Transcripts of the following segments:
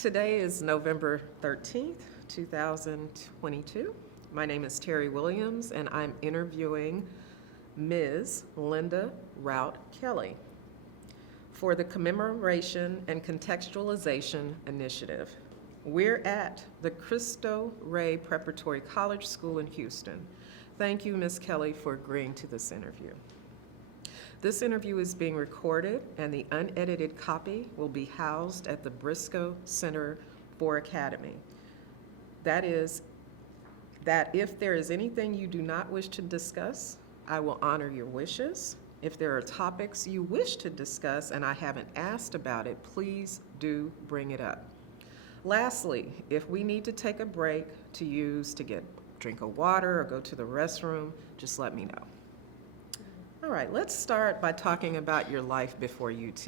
Today is November 13th, 2022. My name is Terry Williams, and I'm interviewing Ms. Linda Routt Kelley for the Commemoration and Contextualization Initiative. We're at the Cristo Rey Preparatory College School in Houston. Thank you, Ms. Kelley, for agreeing to this interview. This interview is being recorded, and the unedited copy will be housed at the Briscoe Center for Academy. That is, that if there is anything you do not wish to discuss, I will honor your wishes. If there are topics you wish to discuss and I haven't asked about it, please do bring it up. Lastly, if we need to take a break to get a drink of water or go to the restroom, just let me know. All right, let's start by talking about your life before UT.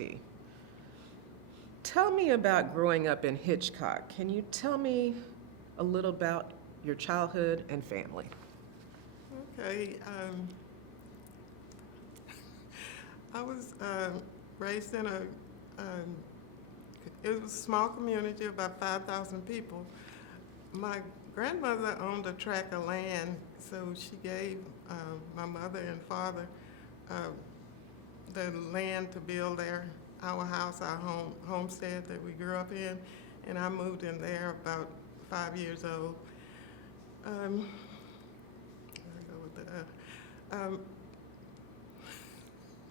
Tell me about growing up in Hitchcock. Can you tell me a little about your childhood and family? Okay. I was raised in it was a small community, about 5,000 people. My grandmother owned a tract of land, so she gave my mother and father the land to build our house, our homestead that we grew up in, and I moved in there about 5 years old. I go with that.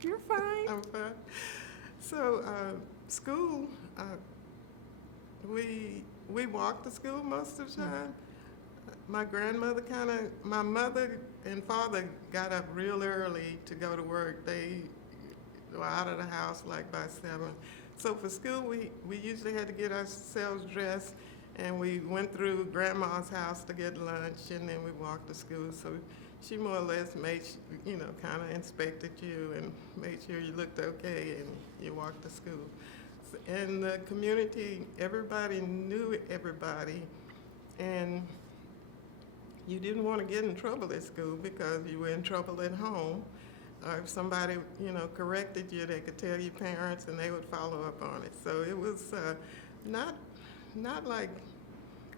You're fine. I'm fine. So school, we walked to school most of the time. My mother and father got up real early to go to work. They were out of the house like by 7. So for school, we usually had to get ourselves dressed, and we went through grandma's house to get lunch, and then we walked to school. So she more or less kind of inspected you and made sure you looked okay, and you walked to school. In the community, everybody knew everybody, and you didn't want to get in trouble at school because you were in trouble at home. If somebody, corrected you, they could tell your parents and they would follow up on it. So it was not like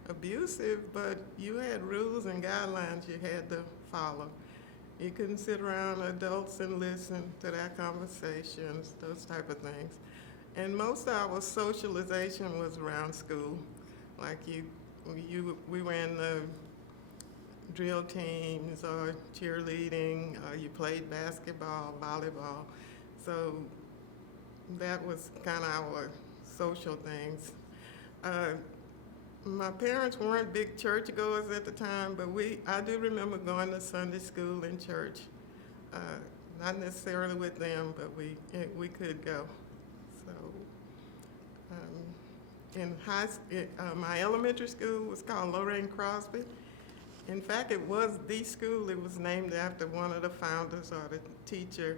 abusive, but you had rules and guidelines you had to follow. You couldn't sit around adults and listen to their conversations, those type of things. And most of our socialization was around school. Like we were in the drill teams or cheerleading, you played basketball, volleyball. So that was kind of our social things. My parents weren't big churchgoers at the time, but I do remember going to Sunday school and church. Not necessarily with them, but we could go. So my elementary school was called Lorraine Crosby. In fact, it was the school. It was named after one of the founders or the teacher.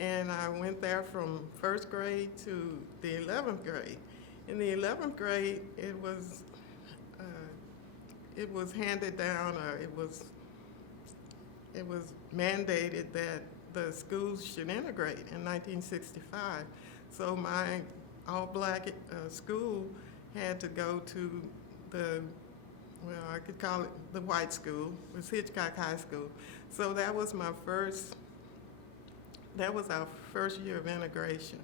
And I went there from first grade to the 11th grade. In the 11th grade, it was handed down, or it was mandated that the schools should integrate in 1965. So my all-black school had to go to I could call it the white school. It was Hitchcock High School. So that was our first year of integration.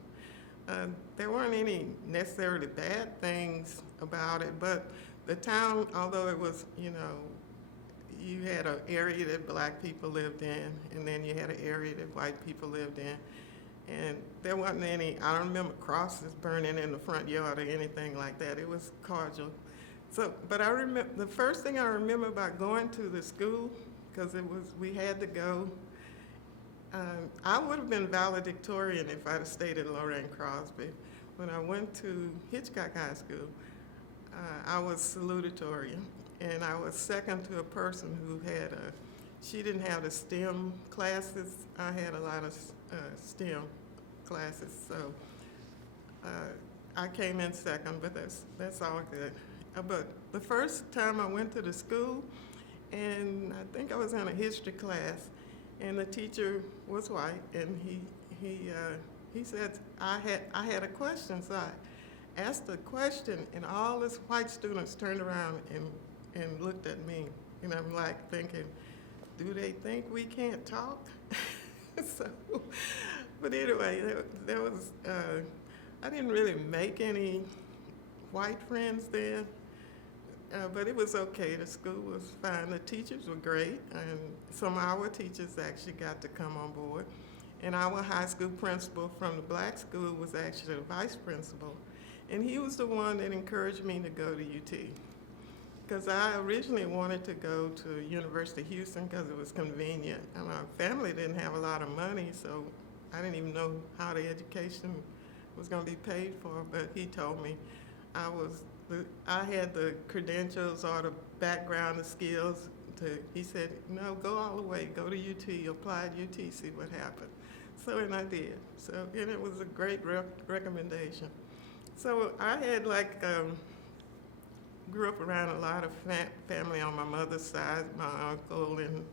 There weren't any necessarily bad things about it, but the town, although it was, you had an area that black people lived in, and then you had an area that white people lived in. And there wasn't any, I don't remember crosses burning in the front yard or anything like that. It was cordial. So, but I remember, the first thing I remember about going to the school, because we had to go, I would have been valedictorian if I'd have stayed at Lorraine Crosby. When I went to Hitchcock High School, I was salutatorian, and I was second to a person who she didn't have the STEM classes. I had a lot of STEM classes, so I came in second, but that's all good. But the first time I went to the school, and I think I was in a history class, and the teacher was white, and he said I had a question, so asked a question, and all these white students turned around and looked at me. And I'm like thinking, do they think we can't talk? So, but anyway, there was, I didn't really make any white friends then, but it was okay. The school was fine. The teachers were great, and some of our teachers actually got to come on board. And our high school principal from the black school was actually the vice principal. And he was the one that encouraged me to go to UT. Because I originally wanted to go to University of Houston because it was convenient. And our family didn't have a lot of money, so I didn't even know how the education was going to be paid for. But he told me I had the credentials or the background, the skills. He said, no, go all the way, go to UT, apply at UT, see what happened. So, and I did. So, and it was a great recommendation. So I had grew up around a lot of family on my mother's side, my uncle and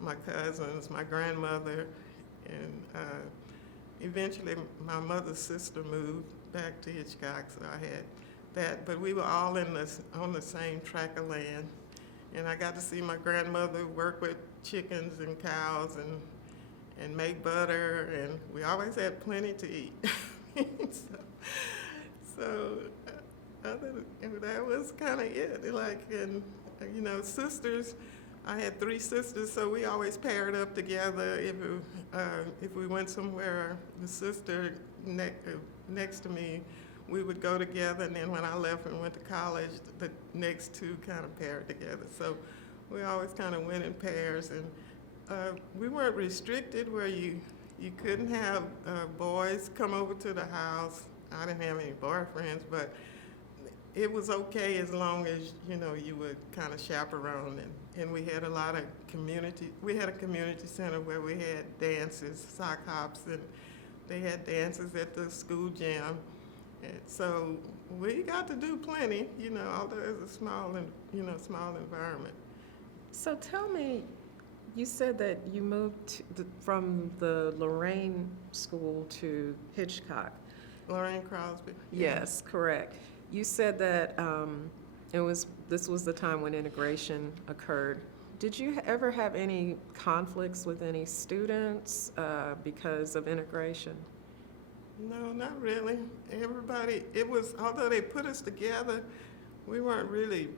my cousins, my grandmother, and eventually my mother's sister moved back to Hitchcock, so I had that. But we were all on the same tract of land, and I got to see my grandmother work with chickens and cows and make butter, and we always had plenty to eat. So that was kind of it. And sisters, I had 3 sisters, so we always paired up together. If we went somewhere, the sister next to me, we would go together, and then when I left and went to college, the next 2 kind of paired together. So we always kind of went in pairs, and we weren't restricted where you couldn't have boys come over to the house. I didn't have any boyfriends, but it was okay as long as, you would kind of chaperone. And we had a lot of we had a community center where we had dances, sock hops, and they had dances at the school gym. And so we got to do plenty, although it was a small environment. So tell me, you said that you moved from the Lorraine School to Hitchcock. Lorraine Crosby. Yeah. Yes, correct. You said that this was the time when integration occurred. Did you ever have any conflicts with any students because of integration? No, not really. Everybody, although they put us together, we weren't really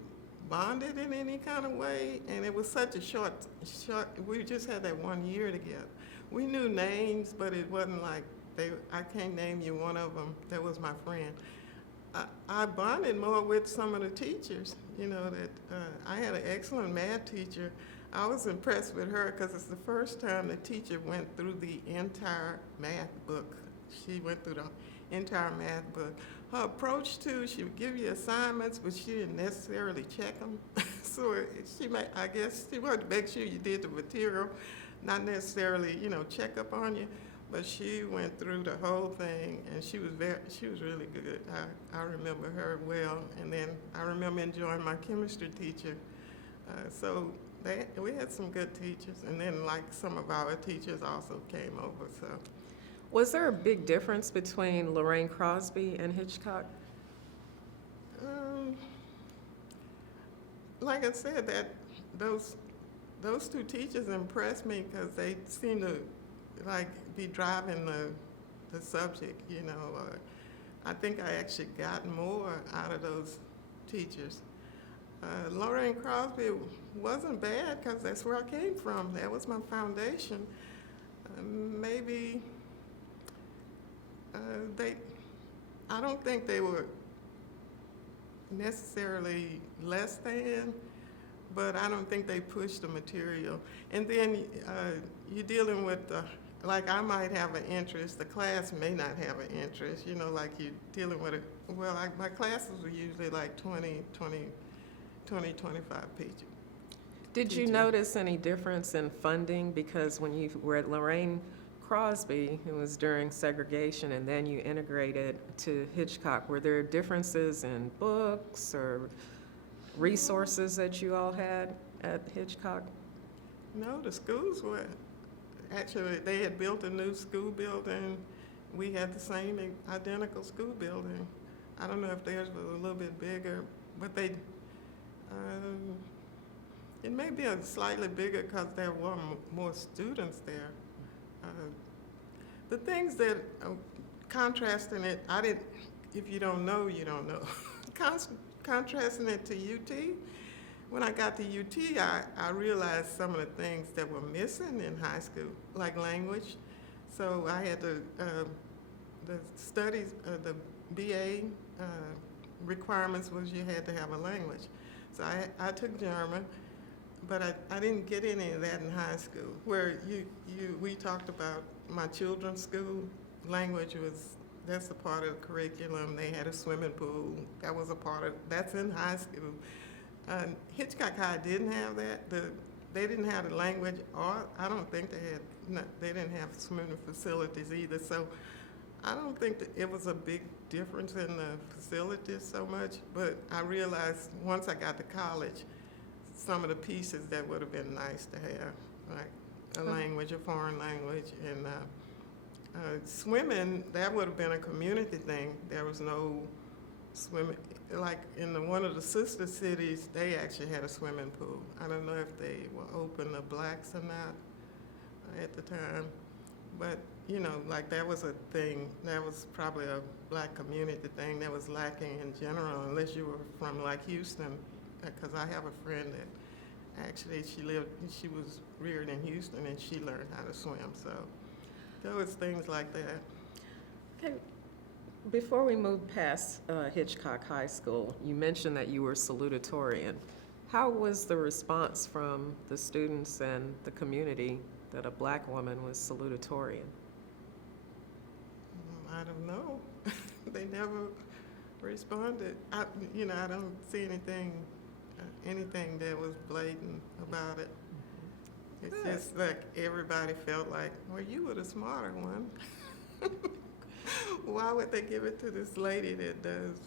bonded in any kind of way, and it was such a short, we just had that 1 year together. We knew names, but it wasn't like I can't name you one of them. That was my friend. I bonded more with some of the teachers, I had an excellent math teacher. I was impressed with her because it's the first time the teacher went through the entire math book. She went through the entire math book. Her approach she would give you assignments, but she didn't necessarily check them. So I guess she wanted to make sure you did the material, not necessarily, check up on you. But she went through the whole thing, and she was really good. I remember her well, and then I remember enjoying my chemistry teacher. So we had some good teachers, and then some of our teachers also came over. So, was there a big difference between Lorraine Crosby and Hitchcock? Like I said, that those 2 teachers impressed me because they seemed to be driving the subject, I think I actually got more out of those teachers. Lorraine Crosby wasn't bad because that's where I came from. That was my foundation. Maybe I don't think they were necessarily less than, but I don't think they pushed the material. And then you're dealing with I might have an interest, the class may not have an interest, you're dealing with my classes were usually 20, 25 pages. Did you notice any difference in funding? Because when you were at Lorraine Crosby, it was during segregation, and then you integrated to Hitchcock. Were there differences in books or resources that you all had at Hitchcock? No, the schools were, actually, they had built a new school building. We had the same identical school building. I don't know if theirs was a little bit bigger, but um, it may be a slightly bigger because there were more students there. Uh, the things that, contrasting it, if you don't know, you don't know. Contrasting it to UT, when I got to UT, I realized some of the things that were missing in high school, like language. So I had the studies, the BA requirements was you had to have a language. So I took German, but I didn't get any of that in high school. Where we talked about my children's school, language that's a part of the curriculum. They had a swimming pool. That was a part of, that's in high school. Hitchcock High didn't have that. They didn't have the language, or I don't think they didn't have swimming facilities either. So I don't think that it was a big difference in the facilities so much, but I realized once I got to college, some of the pieces that would have been nice to have, like a language, a foreign language, and swimming, that would have been a community thing. There was no swimming, like in one of the sister cities, they actually had a swimming pool. I don't know if they were open to blacks or not at the time, but like that was a thing. That was probably a black community thing that was lacking in general, unless you were from like Houston, because I have a friend that actually she was reared in Houston and she learned how to swim. So there was things like that. Okay. Before we move past Hitchcock High School, you mentioned that you were salutatorian. How was the response from the students and the community that a black woman was salutatorian? I don't know. They never responded. I don't see anything that was blatant about it. It's Good. just like everybody felt like, well, you were the smarter one. Why would they give it to this lady that does,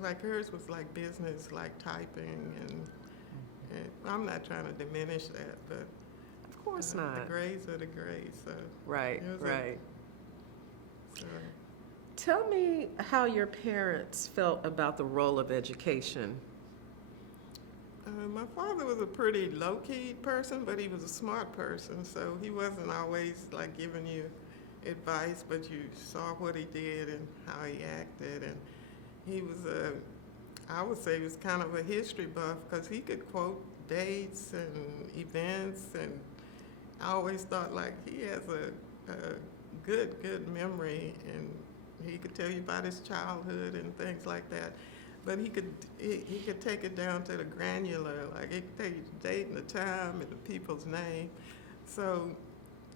like hers was like business, like typing, and I'm not trying to diminish that, but Of course not. the grades are the grades. So Right, it was right. So, Tell me how your parents felt about the role of education. my father was a pretty low-key person, but he was a smart person, so he wasn't always like giving you advice, but you saw what he did and how he acted, and he was I would say he was kind of a history buff because he could quote dates and events, and I always thought like he has a good memory, and he could tell you about his childhood and things like that. But he could take it down to the granular, like he could tell you the date and the time and the people's name. So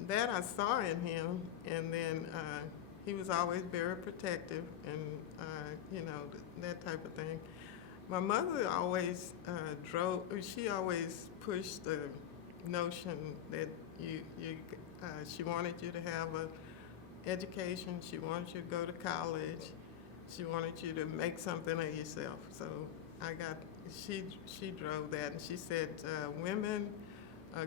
that I saw in him, and then he was always very protective, and that type of thing. My mother always she always pushed the notion that she wanted you to have an education, she wanted you to go to college, she wanted you to make something of yourself. So she drove that, and she said women,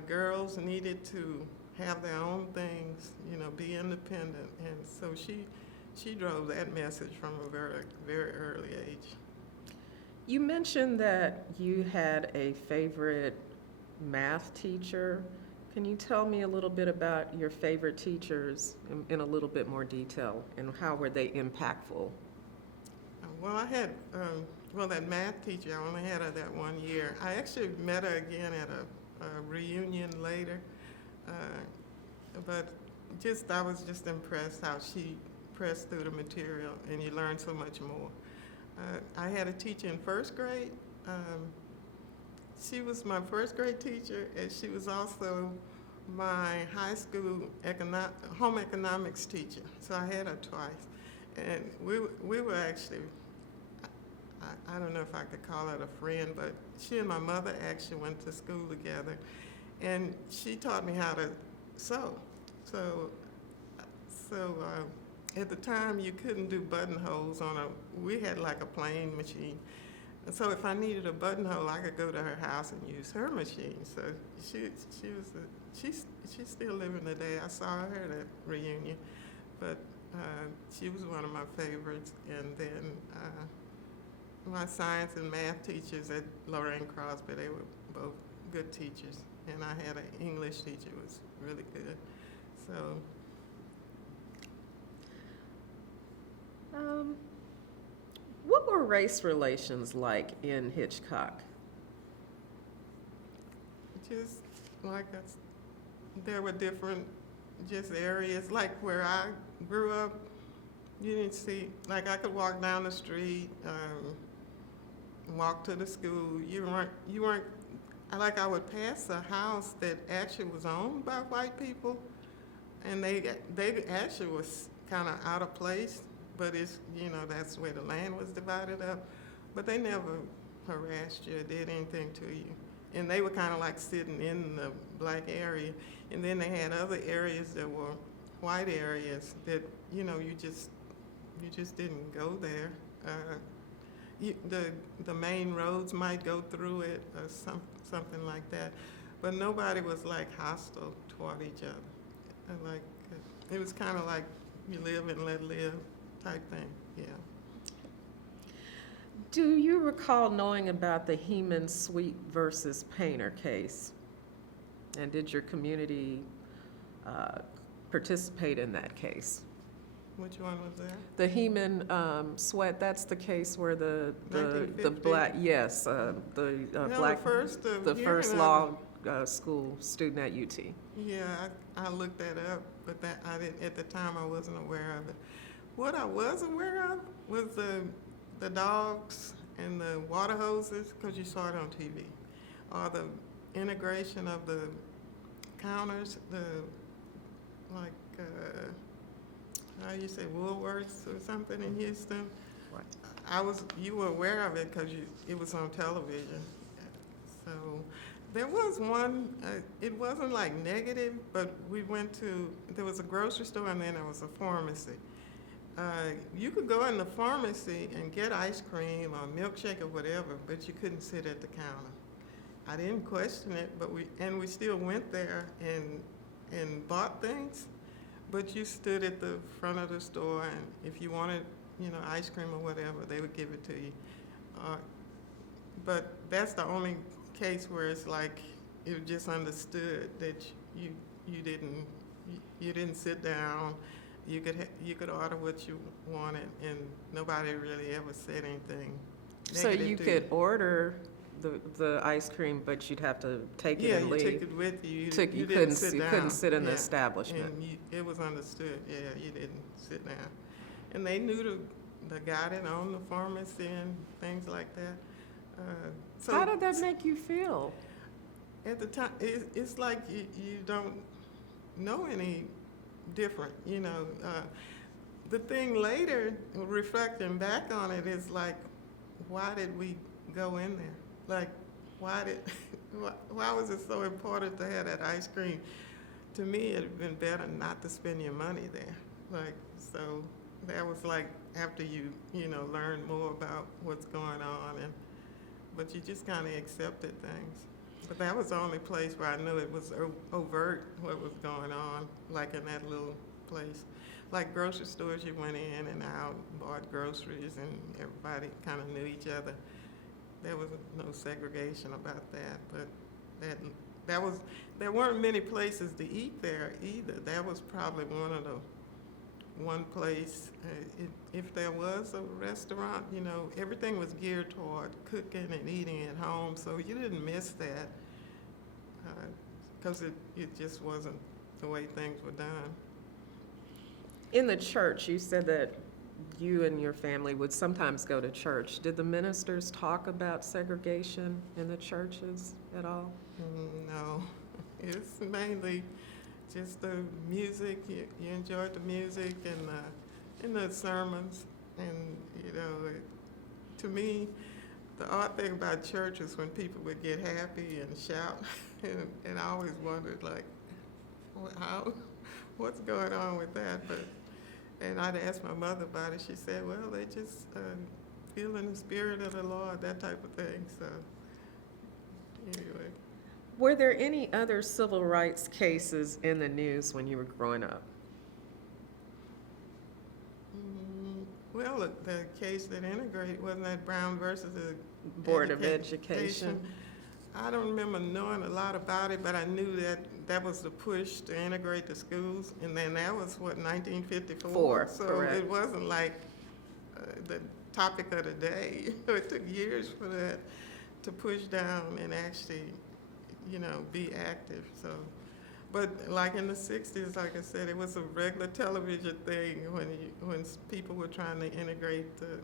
girls needed to have their own things, be independent. And so she drove that message from a very, very early age. You mentioned that you had a favorite math teacher. Can you tell me a little bit about your favorite teachers in a little bit more detail, and how were they impactful? Well, I had, that math teacher, I only had her that 1 year. I actually met her again at a reunion later. But I was just impressed how she pressed through the material, and you learn so much more. I had a teacher in first grade. She was my first grade teacher, and she was also my high school home economics teacher. So I had her twice. And we were actually, I don't know if I could call her a friend, but she and my mother actually went to school together. And she taught me how to sew. So at the time you couldn't do buttonholes we had like a plain machine. And so if I needed a buttonhole, I could go to her house and use her machine. So she's still living today. I saw her at a reunion. But She was one of my favorites. And then my science and math teachers at Lorraine Crosby, they were both good teachers. And I had an English teacher who was really good. So, What were race relations like in Hitchcock? just like there were different just areas. Like where I grew up, you didn't see, like I could walk down the street, walk to the school. You weren't, I would pass a house that actually was owned by white people, and they actually was kind of out of place, but it's, that's where the land was divided up. But they never harassed you or did anything to you. And they were kind of like sitting in the black area. And then they had other areas that were white areas that, you just didn't go there. The main roads might go through it or something like that. But nobody was like hostile toward each other. It was kind of like you live and let live type thing, yeah. Do you recall knowing about the Heman Sweet versus Painter case? And did your community participate in that case? Which one was that? The Heman Sweat, that's the case where the 1950? black, yes, the black, the first law school student at UT. Yeah, I looked that up, but I didn't, at the time I wasn't aware of it. What I was aware of was the dogs and the water hoses, because you saw it on TV, or the integration of the counters, how you say, Woolworths or something in Houston. Right. You were aware of it because it was on television. So there was one, it wasn't like negative, but there was a grocery store and then there was a pharmacy. You could go in the pharmacy and get ice cream or milkshake or whatever, but you couldn't sit at the counter. I didn't question it, but we still went there and bought things, but you stood at the front of the store, and if you wanted, ice cream or whatever, they would give it to you. But that's the only case where it's like it was just understood that you didn't sit down. You could order what you wanted, and nobody really ever said anything So negative you to could order the ice cream, but you'd have to take it and leave. Yeah, you took it with you. You couldn't sit in the Yeah. establishment. And it was understood. Yeah, you didn't sit down, and they knew the guy that owned the pharmacy and things like that. So How did that make you feel? at the time, it's like you don't know any different, The thing later, reflecting back on it, is like, why did we go in there? Like, why was it so important to have that ice cream? To me, it'd have been better not to spend your money there. So that was like after you learn more about what's going on, but you just kind of accepted things. But that was the only place where I knew it was overt what was going on, like in that little place. Like grocery stores, you went in and out, bought groceries, and everybody kind of knew each other. There was no segregation about that, but there weren't many places to eat there either. That was probably one place. If there was a restaurant, everything was geared toward cooking and eating at home, so you didn't miss that because it just wasn't the way things were done. In the church, you said that you and your family would sometimes go to church. Did the ministers talk about segregation in the churches at all? No, it's mainly just the music. You enjoyed the music and the sermons, and to me, the odd thing about church is when people would get happy and shout, and I always wondered like, what's going on with that? And I'd ask my mother about it. She said, well, they just feel in the spirit of the Lord, that type of thing. So anyway. Were there any other civil rights cases in the news when you were growing up? Well, the case that integrated, wasn't that Brown versus the Board of Education. I don't remember knowing a lot about it, but I knew that that was the push to integrate the schools, and then that was, what, 1954? So correct. it wasn't like the topic of the day. It took years for that to push down and actually, be active, so. But like in the 60s, like I said, it was a regular television thing when people were trying to integrate the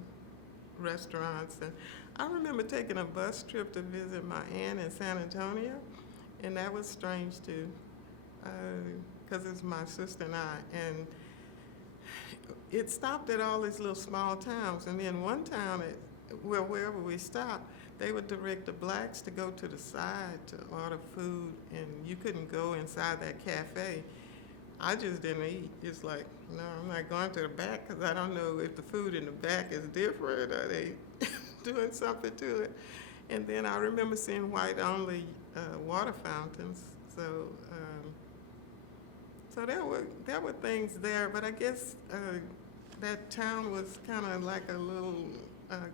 restaurants. And I remember taking a bus trip to visit my aunt in San Antonio, and that was strange too, because it's my sister and I. And it stopped at all these little small towns, and then one town, wherever we stopped, they would direct the blacks to go to the side to order food, and you couldn't go inside that cafe. I just didn't eat. It's like, no, I'm not going to the back because I don't know if the food in the back is different or they doing something to it. And then I remember seeing white-only water fountains. So, so there were things there, but I guess that town was kind of like a little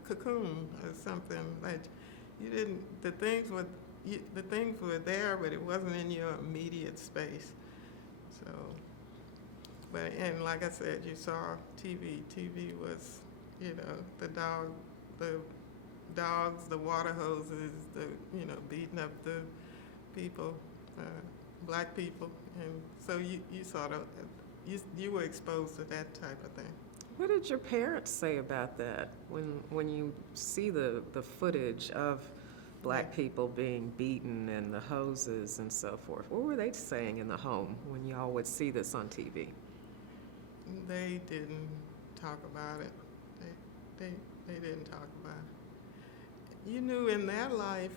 cocoon or something. Like the things were there, but it wasn't in your immediate space. So, and like I said, you saw TV. TV was, the dogs, the water hoses, beating up the people, black people, and so you saw you were exposed to that type of thing. What did your parents say about that when you see the footage of black people being beaten and the hoses and so forth? What were they saying in the home when y'all would see this on TV? They didn't talk about it. They didn't talk about it. You knew in their life,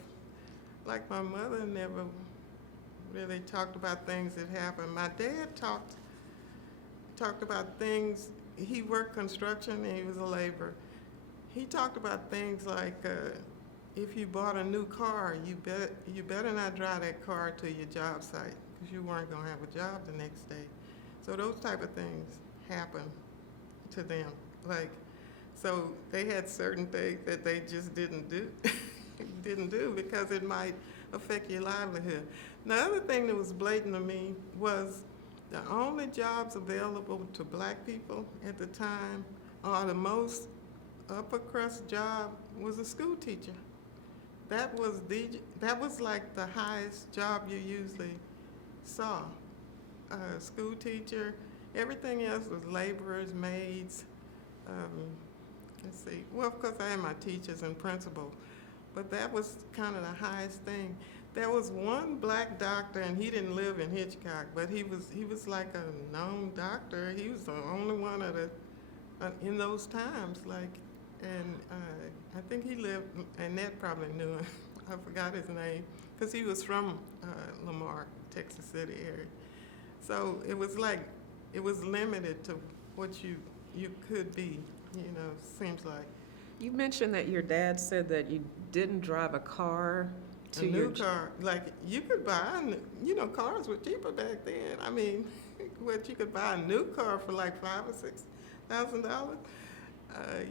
like my mother never really talked about things that happened. My dad talked about things. He worked construction and he was a laborer. He talked about things like if you bought a new car, you better not drive that car to your job site because you weren't going to have a job the next day. So those type of things happened to them. So they had certain things that they just didn't do because it might affect your livelihood. The other thing that was blatant to me was the only jobs available to black people at the time, or the most upper crust job, was a school teacher. That was like the highest job you usually saw. School teacher. Everything else was laborers, maids. Let's see. Well, of course, I had my teachers and principal, but that was kind of the highest thing. There was one black doctor, and he didn't live in Hitchcock, but he was like a known doctor. He was the only one in those times. And I think he lived. Annette probably knew him. I forgot his name because he was from Lamar, Texas City area. So it was limited to what you could be. Seems like. You mentioned that your dad said that you didn't drive a car to a new car. Like you could buy, cars were cheaper back then. I mean, what you could buy a new car for like $5,000 or $6,000.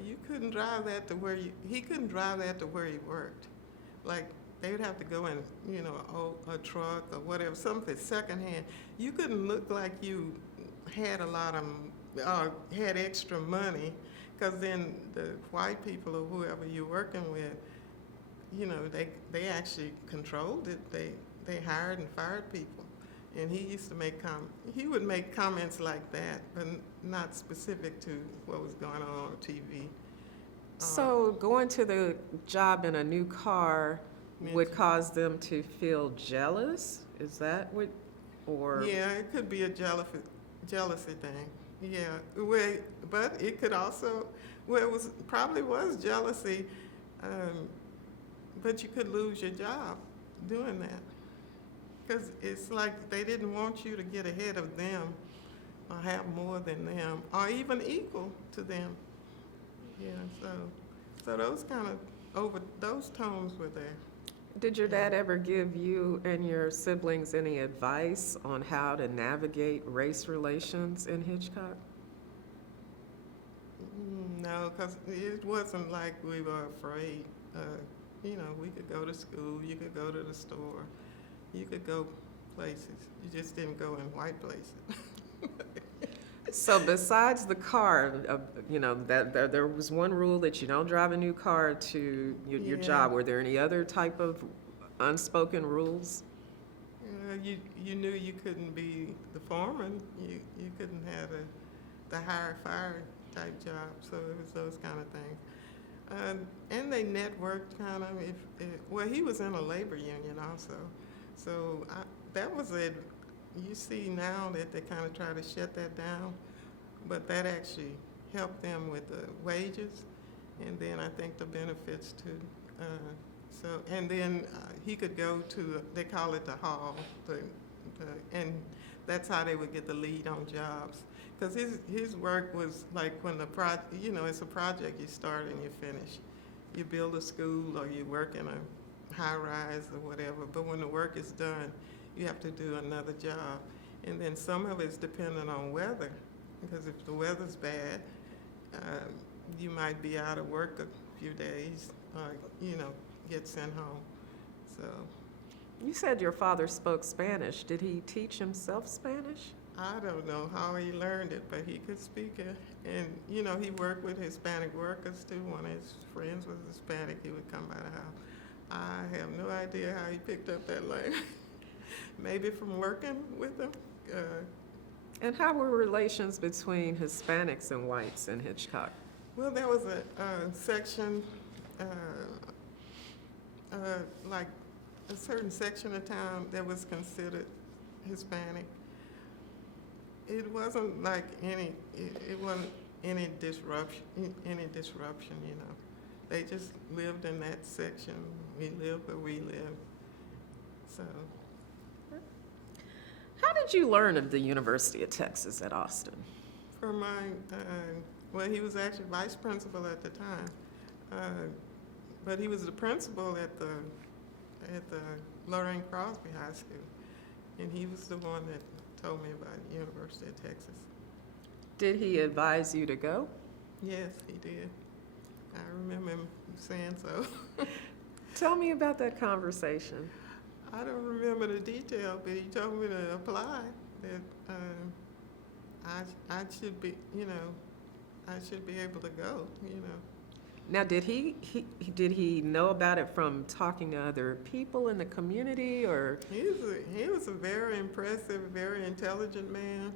You couldn't drive that to where he couldn't drive that to where he worked. Like they would have to go in, a truck or whatever, something secondhand. You couldn't look like you had a lot of, had extra money, because then the white people or whoever you're working with, they actually controlled it. They hired and fired people. And he used to he would make comments like that, but not specific to what was going on TV. So going to the job in a new car would cause them to feel jealous? Is that what, or? Yeah, it could be a jealousy thing. Yeah, but it could also, probably was jealousy, but you could lose your job doing that. Because it's like they didn't want you to get ahead of them or have more than them or even equal to them. Yeah, so those kind of those tones were there. Did your dad ever give you and your siblings any advice on how to navigate race relations in Hitchcock? No, because it wasn't like we were afraid. We could go to school, you could go to the store, you could go places. You just didn't go in white places. So besides the car, that there was one rule that you don't drive a new car to your Yeah. job. Were there any other type of unspoken rules? You knew you couldn't be the foreman. You couldn't have the hire fire type job. So it was those kind of things. And they networked kind of. Well, he was in a labor union also. So that was it. You see now that they kind of try to shut that down, but that actually helped them with the wages, and then I think the benefits too. And then he could go to, they call it the hall, and that's how they would get the lead on jobs. Because his work was like when it's a project you start and you finish. You build a school or you work in a high rise or whatever, but when the work is done, you have to do another job. And then some of it's dependent on weather, because if the weather's bad, you might be out of work a few days, get sent home. So You said your father spoke Spanish. Did he teach himself Spanish? I don't know how he learned it, but he could speak it. And, he worked with Hispanic workers too. One of his friends was Hispanic. He would come by the house. I have no idea how he picked up that language. Maybe from working with them. And how were relations between Hispanics and whites in Hitchcock? Well, there was a section, like a certain section of town that was considered Hispanic. It wasn't like it wasn't any disruption, They just lived in that section. We lived where we lived. So. How did you learn of the University of Texas at Austin? From he was actually vice principal at the time, but he was the principal at the Lorraine Crosby High School, and he was the one that told me about the University of Texas. Did he advise you to go? Yes, he did. I remember him saying so. Tell me about that conversation. I don't remember the detail, but he told me to apply. That I should be, I should be able to go. Now, did he know about it from talking to other people in the community, or? He was a very impressive, very intelligent man.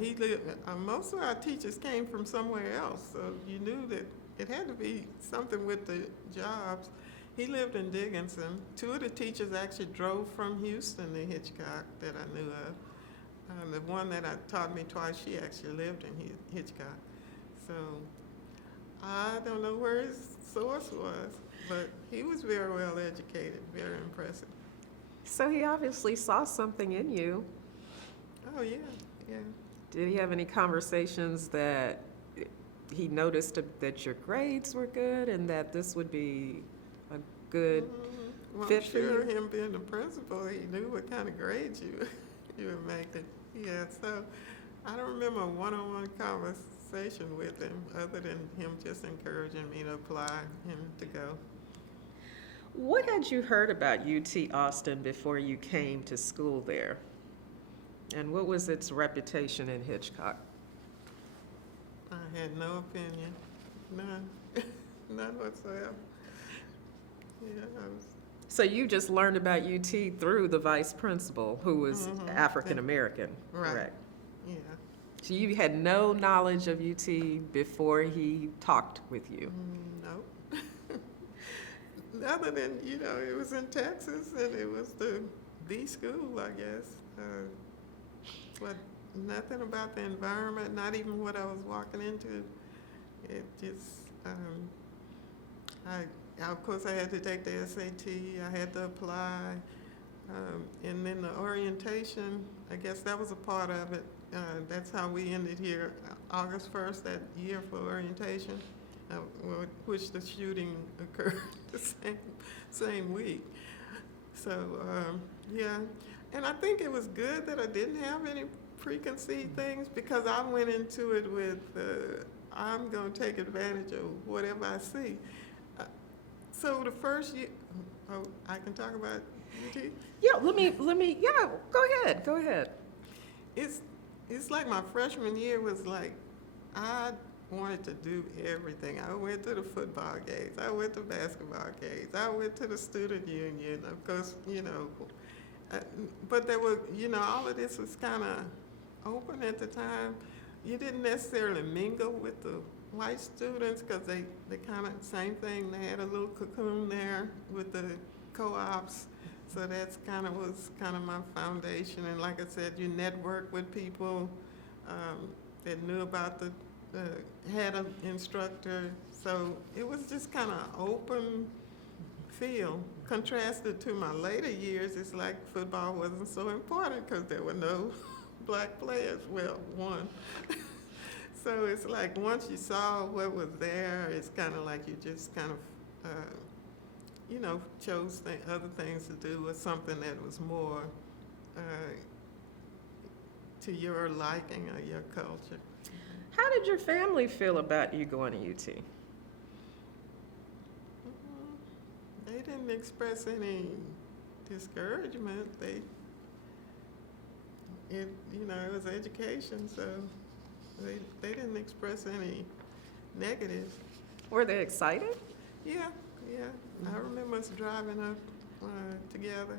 He lived. Most of our teachers came from somewhere else, so you knew that it had to be something with the jobs. He lived in Dickinson. Two of the teachers actually drove from Houston to Hitchcock that I knew of. The one that taught me twice, she actually lived in Hitchcock. So I don't know where his source was, but he was very well educated, very impressive. So he obviously saw something in you. Oh, yeah. Did he have any conversations that he noticed that your grades were good and that this would be a good Well, fit I'm for sure you? him being the principal, he knew what kind of grades you were making. Yeah, so I don't remember a one-on-one conversation with him other than him just encouraging me to apply and to go. What had you heard about UT Austin before you came to school there? And what was its reputation in Hitchcock? I had no opinion, none, none whatsoever. Yeah, So you just learned about UT through the vice principal, who was African American, Right. correct? yeah. So you had no knowledge of UT before he talked with you? Nope. Other than, it was in Texas and it was the school, I guess. But nothing about the environment, not even what I was walking into. It just, of course I had to take the SAT, I had to apply. And then the orientation, I guess that was a part of it. That's how we ended here, August 1st, that year for orientation, which the shooting occurred the same week. So, yeah. And I think it was good that I didn't have any preconceived things because I went into it with I'm gonna take advantage of whatever I see. Uh, So the first year, oh, I can talk about UT? Yeah, yeah, go ahead. It's, it's like my freshman year was like, I wanted to do everything. I went to the football games, I went to basketball games, I went to the student union, of course, uh, but there were, all of this was kind of open at the time. You didn't necessarily mingle with the white students because they kind of, same thing, they had a little cocoon there with the co-ops. So that's was kind of my foundation. And like I said, you network with people that knew about had an instructor. So it was just kind of open feel. Contrasted to my later years, it's like football wasn't so important because there were no black players. Well, one. So it's like once you saw what was there, it's kind of like you just kind of, chose other things to do or something that was more to your liking or your culture. How did your family feel about you going to UT? They didn't express any discouragement. It was education, so they didn't express any negative. Were they excited? Yeah. I remember us driving up together.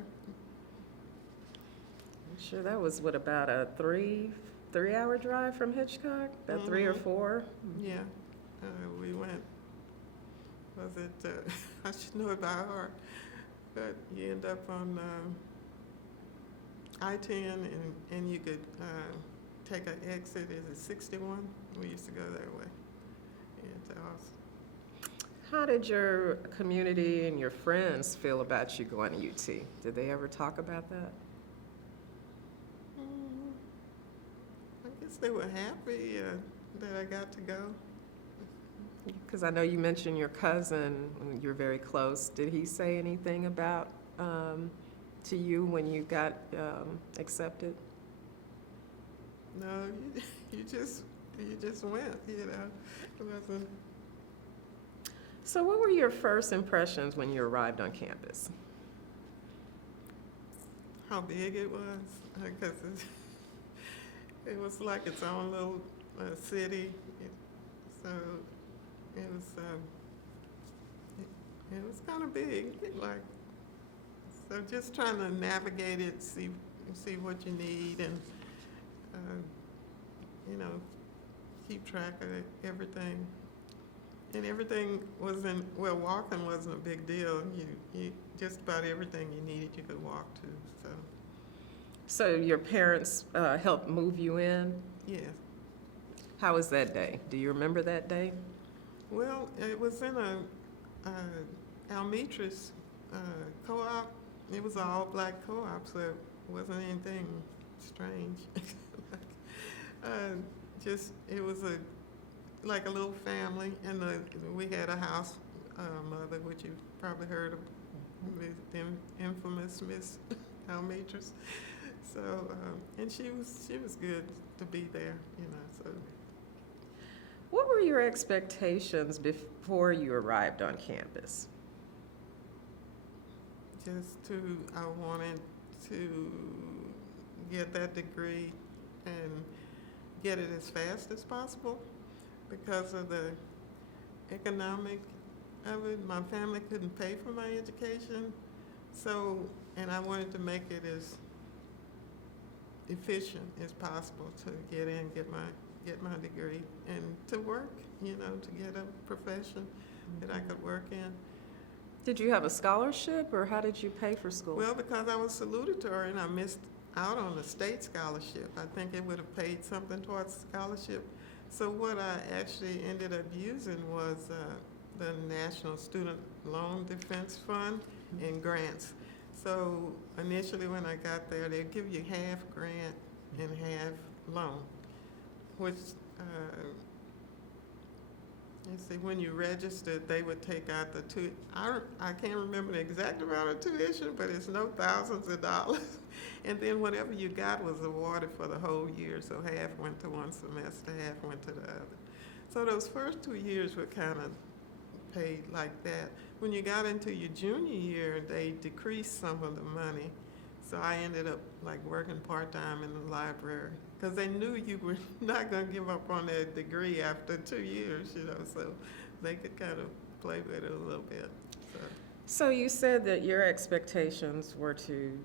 I'm sure that was about a three-hour drive from Hitchcock? About 3 or 4? Yeah, we went. Was it? I should know it by heart, but you end up on I-10, and you could take an exit. Is it 61? We used to go that way. Yeah, it's awesome. How did your community and your friends feel about you going to UT? Did they ever talk about that? I guess they were happy that I got to go. Because I know you mentioned your cousin, you're very close. Did he say anything about to you when you got accepted? No, you just went. It wasn't. So what were your first impressions when you arrived on campus? How big it was, because it was like its own little city. So it was kind of big, so just trying to navigate it, see what you need, and keep track of everything. And everything walking wasn't a big deal. You just about everything you needed you could walk to. So your parents helped move you in? Yes. How was that day? Do you remember that day? Well, it was in a Almetris co-op. It was an all-black co-op, so it wasn't anything strange. It was like a little family, and we had a house mother, which you've probably heard of, the infamous Miss Almetris. So, and she was good to be there, So. What were your expectations before you arrived on campus? I wanted to get that degree and get it as fast as possible because of the economic of it. My family couldn't pay for my education, and I wanted to make it as efficient as possible to get in, get my degree, and to work, to get a profession that I could work in. Did you have a scholarship, or how did you pay for school? Well, because I was salutatorian, and I missed out on the state scholarship. I think it would have paid something towards scholarship. So what I actually ended up using was the National Student Loan Defense Fund and grants. So initially when I got there, they'd give you half grant and half loan, which, when you registered, they would take out I can't remember the exact amount of tuition, but it's no thousands of dollars. And then whatever you got was awarded for the whole year, so half went to one semester, half went to the other. So those first 2 years were kind of paid like that. When you got into your junior year, they decreased some of the money. So I ended up like working part-time in the library because they knew you were not going to give up on that degree after 2 years, so they could kind of play with it a little bit. So you said that your expectations were to,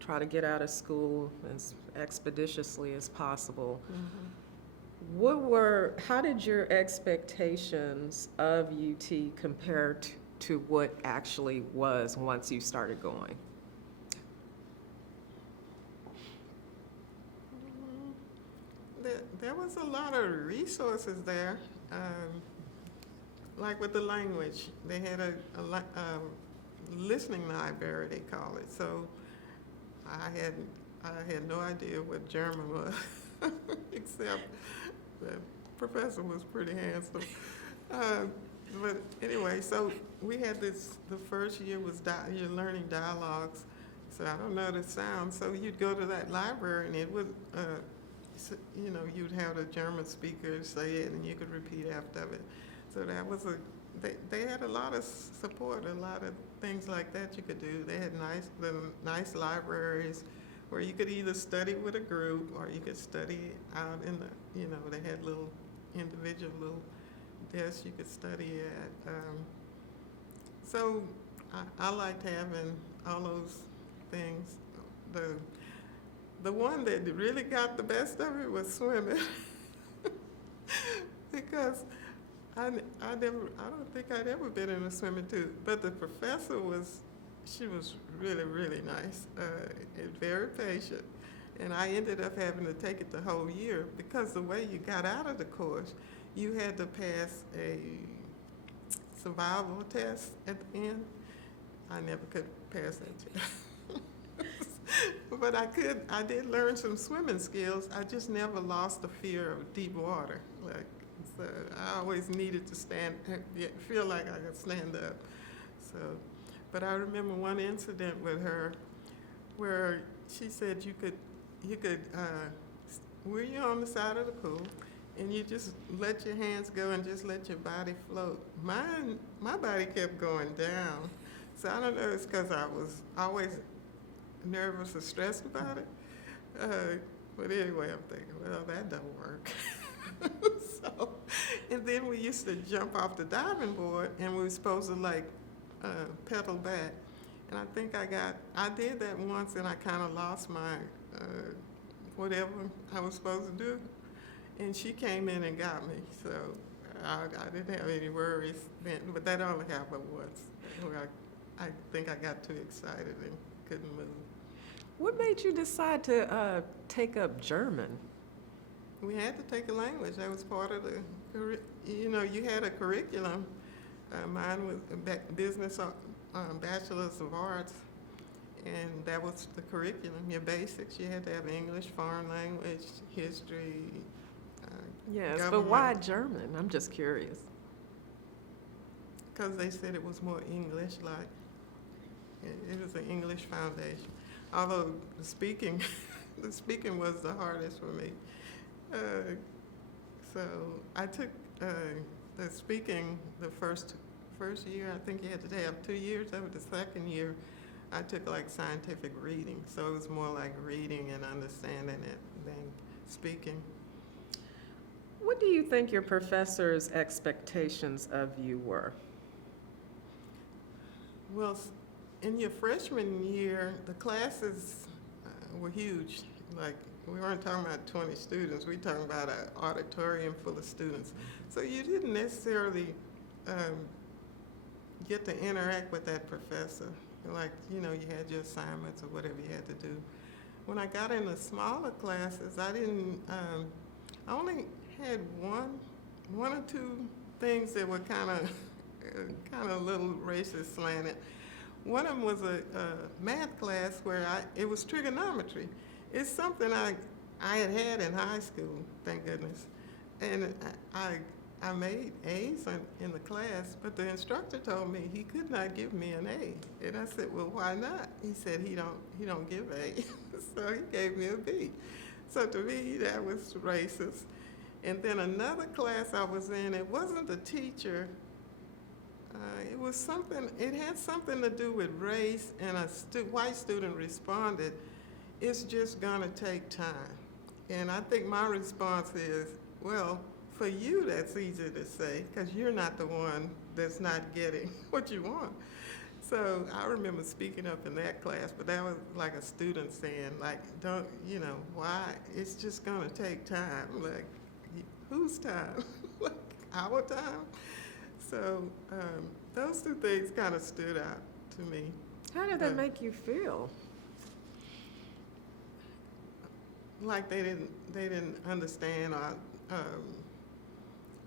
try to get out of school as expeditiously as possible. How did your expectations of UT compare to what actually was once you started going? There was a lot of resources there. Like with the language, they had a listening library, they call it. So I had no idea what German was, except the professor was pretty handsome. But anyway, so we had this. The first year was you're learning dialogues. So I don't know the sound. So you'd go to that library, and it would, you'd have the German speaker say it, and you could repeat after it. So that was they had a lot of support, a lot of things like that you could do. They had nice libraries where you could either study with a group or you could study out in the, they had little individual little desks you could study at. So I liked having all those things. The one that really got the best of it was swimming because I don't think I'd ever been in a swimming tube, but the professor she was really, really nice and very patient. And I ended up having to take it the whole year because the way you got out of the course, you had to pass a survival test at the end. I never could pass that test. But I did learn some swimming skills. I just never lost the fear of deep water. So I always needed to feel like I could stand up. So, but I remember one incident with her where she said you could, were you on the side of the pool and you just let your hands go and just let your body float. My body kept going down. So I don't know, it's because I was always nervous or stressed about it. But anyway, I'm thinking, well, that don't work. So, and then we used to jump off the diving board and we were supposed to pedal back. And I think I did that once and I kind of lost my, whatever I was supposed to do. And she came in and got me. So I didn't have any worries then, but that only happened once. I think I got too excited and couldn't move. What made you decide to take up German? We had to take a language. That was part of the, you had a curriculum. Mine was business, bachelor's of arts, and that was the curriculum, your basics. You had to have English, foreign language, history, yes, government. but why German? I'm just curious. Because they said it was more English-like. It was an English foundation. Although the speaking was the hardest for me. So I took the speaking the first year. I think you had to have 2 years. Over the second year, I took scientific reading. So it was more like reading and understanding it than speaking. What do you think your professors' expectations of you were? Well, in your freshman year, the classes were huge. We weren't talking about 20 students. We were talking about an auditorium full of students. So you didn't necessarily get to interact with that professor. You had your assignments or whatever you had to do. When I got in the smaller classes, I only had one or two things that were kind of a little racist slanted. One of them was a math class where it was trigonometry. It's something I had in high school, thank goodness. And I made A's in the class, but the instructor told me he could not give me an A. And I said, well, why not? He said he don't give A's. So he gave me a B. So to me, that was racist. And then another class I was in, it wasn't a teacher. It was something, it had something to do with race, and a white student responded, "It's just gonna take time." And I think my response is, well, for you that's easy to say, because you're not the one that's not getting what you want. So I remember speaking up in that class, but that was like a student saying, like, don't, why? It's just gonna take time. Like, whose time? Like, our time? So those two things kind of stood out to me. How did that make you feel? Like they didn't understand, or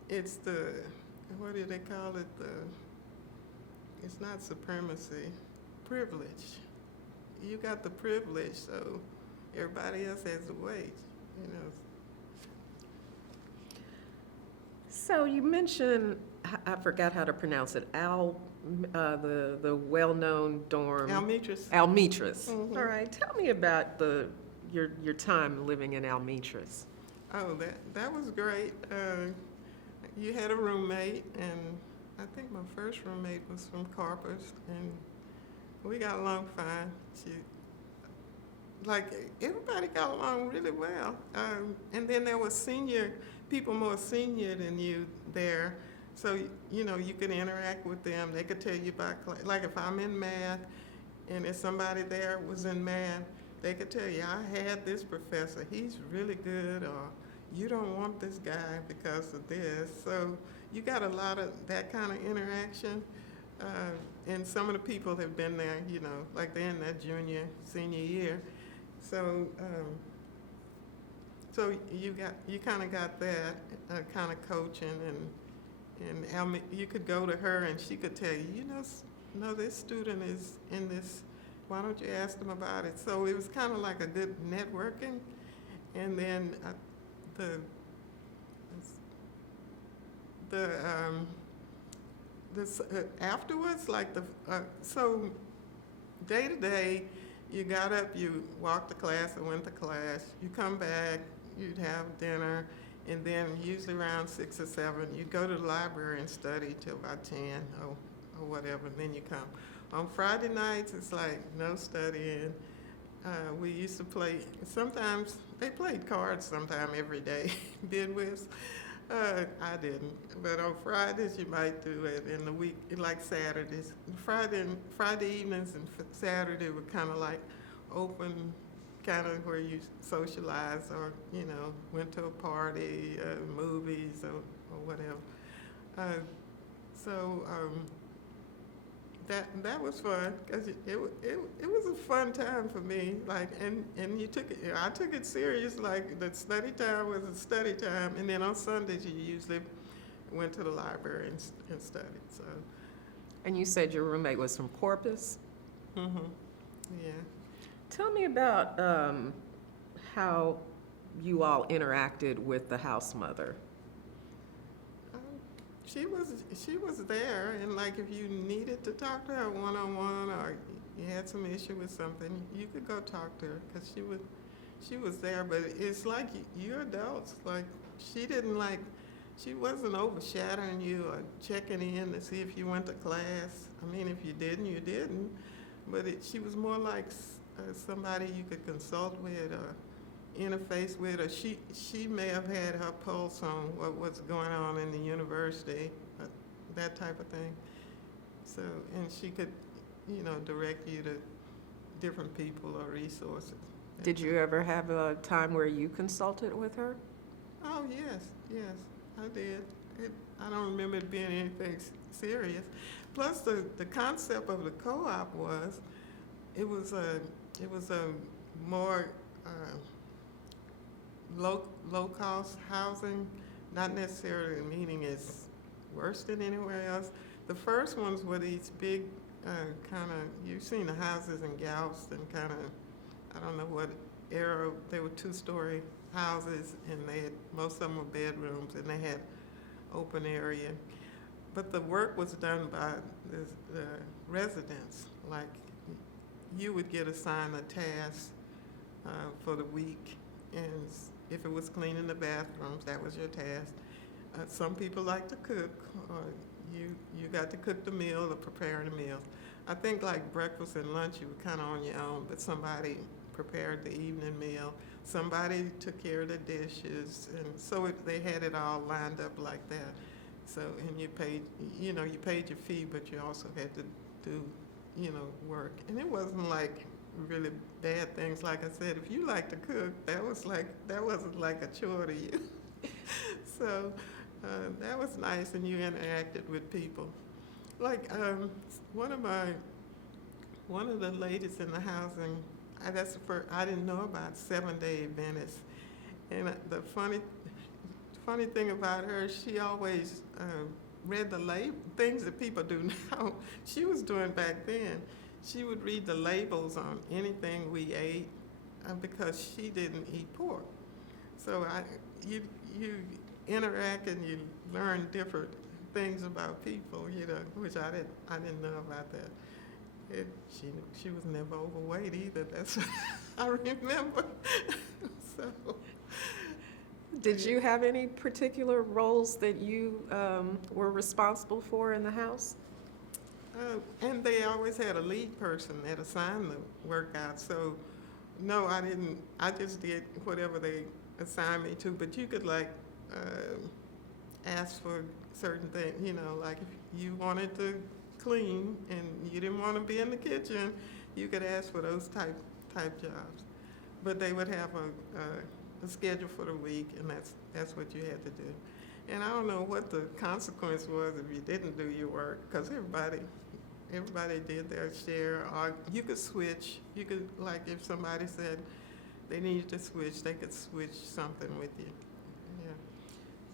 it's what do they call it? It's not supremacy, privilege. You got the privilege, so everybody else has the wage, So you mentioned, I forgot how to pronounce it, the well-known dorm. Almetris. Almetris. Mhm. All right, tell me about your time living in Almetris. Oh, that was great. You had a roommate, and I think my first roommate was from Corpus, and we got along fine. Everybody got along really well. And then there was people more senior than you there, so you could interact with them. They could tell you about class. Like if I'm in math, and if somebody there was in math, they could tell you, I had this professor, he's really good, or you don't want this guy because of this. So you got a lot of that kind of interaction. And some of the people have been there, like they're in their senior year. So you kind of got that kind of coaching, and you could go to her and she could tell you, no, this student is in this. Why don't you ask them about it? So it was kind of like a good networking. And then afterwards, so day to day, you got up, you walked to class or went to class, you come back, you'd have dinner, and then usually around 6 or 7, you'd go to the library and study till about 10 or whatever, and then you come. On Friday nights, it's like no studying. We used to play, sometimes they played cards sometime every day, bid whist. I didn't, but on Fridays you might do it. In the week, like Saturdays. Friday evenings and Saturday were kind of like open, kind of where you socialize or, went to a party, movies or whatever. That was fun, because it was a fun time for me. And I took it serious. Like the study time was a study time, and then on Sundays you usually went to the library and studied. So. And you said your roommate was from Corpus? Mm-hmm. Yeah. Tell me about how you all interacted with the house mother. She was there, and like if you needed to talk to her one-on-one, or you had some issue with something, you could go talk to her, because she was there. But it's like you're adults. Like she wasn't overshadowing you or checking in to see if you went to class. I mean, if you didn't, you didn't. But she was more like somebody you could consult with or interface with, or she may have had her pulse on what was going on in the university, that type of thing. So, and she could, direct you to different people or resources. Did you ever have a time where you consulted with her? Oh, yes, I did. I don't remember it being anything serious. Plus, the concept of the co-op was, it was a more low-cost housing, not necessarily meaning it's worse than anywhere else. The first ones were these big you've seen the houses in Galveston, I don't know what era, they were 2-story houses, and most of them were bedrooms, and they had open area. But the work was done by the residents. Like, you would get assigned a task for the week, if it was cleaning the bathrooms, that was your task. Some people like to cook, or you got to cook the meal or prepare the meal. I think like breakfast and lunch, you were kind of on your own, but somebody prepared the evening meal. Somebody took care of the dishes, and so they had it all lined up like that. So, and you paid your fee, but you also had to do, work. And it wasn't like really bad things. Like I said, if you like to cook, that wasn't like a chore to you. So that was nice, and you interacted with people. Like one of the ladies in the housing, that's the first I didn't know about 7-Day Adventists, and the funny thing about her, she always read the things that people do now. She was doing back then. She would read the labels on anything we ate because she didn't eat pork. So you interact and you learn different things about people, which I didn't know about that. She was never overweight either. That's what I remember. So. Did you have any particular roles that you were responsible for in the house? And they always had a lead person that assigned the workout. So, no, I didn't. I just did whatever they assigned me to. But you could ask for certain things. Like if you wanted to clean and you didn't want to be in the kitchen, you could ask for those type jobs. But they would have a schedule for the week, and that's what you had to do. And I don't know what the consequence was if you didn't do your work, because everybody did their share. Or you could switch. You could, like, if somebody said they needed to switch, they could switch something with you. Yeah.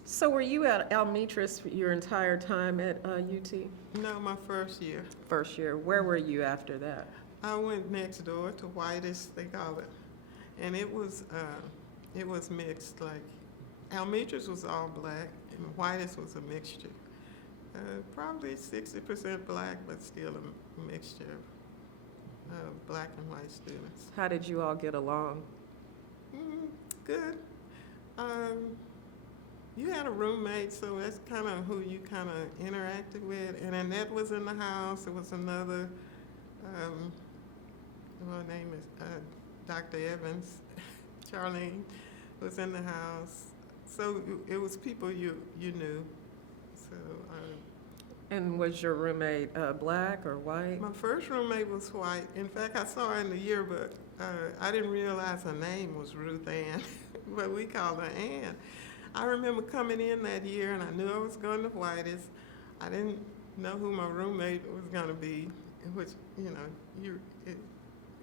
So were you at Almetris your entire time at UT? No, my first year. First year. Where were you after that? I went next door to Whitest, they call it, and it was mixed. Like Almetris was all black, and Whitest was a mixture. Probably 60% black, but still a mixture of black and white students. How did you all get along? Good. You had a roommate, so that's kind of who you kind of interacted with. And Annette was in the house. There was another, her name is Dr. Evans. Charlene was in the house. So it was people you knew. So. And was your roommate black or white? My first roommate was white. In fact, I saw her in the yearbook. I didn't realize her name was Ruth Ann, but we called her Ann. I remember coming in that year, and I knew I was going to Whitest. I didn't know who my roommate was going to be, which,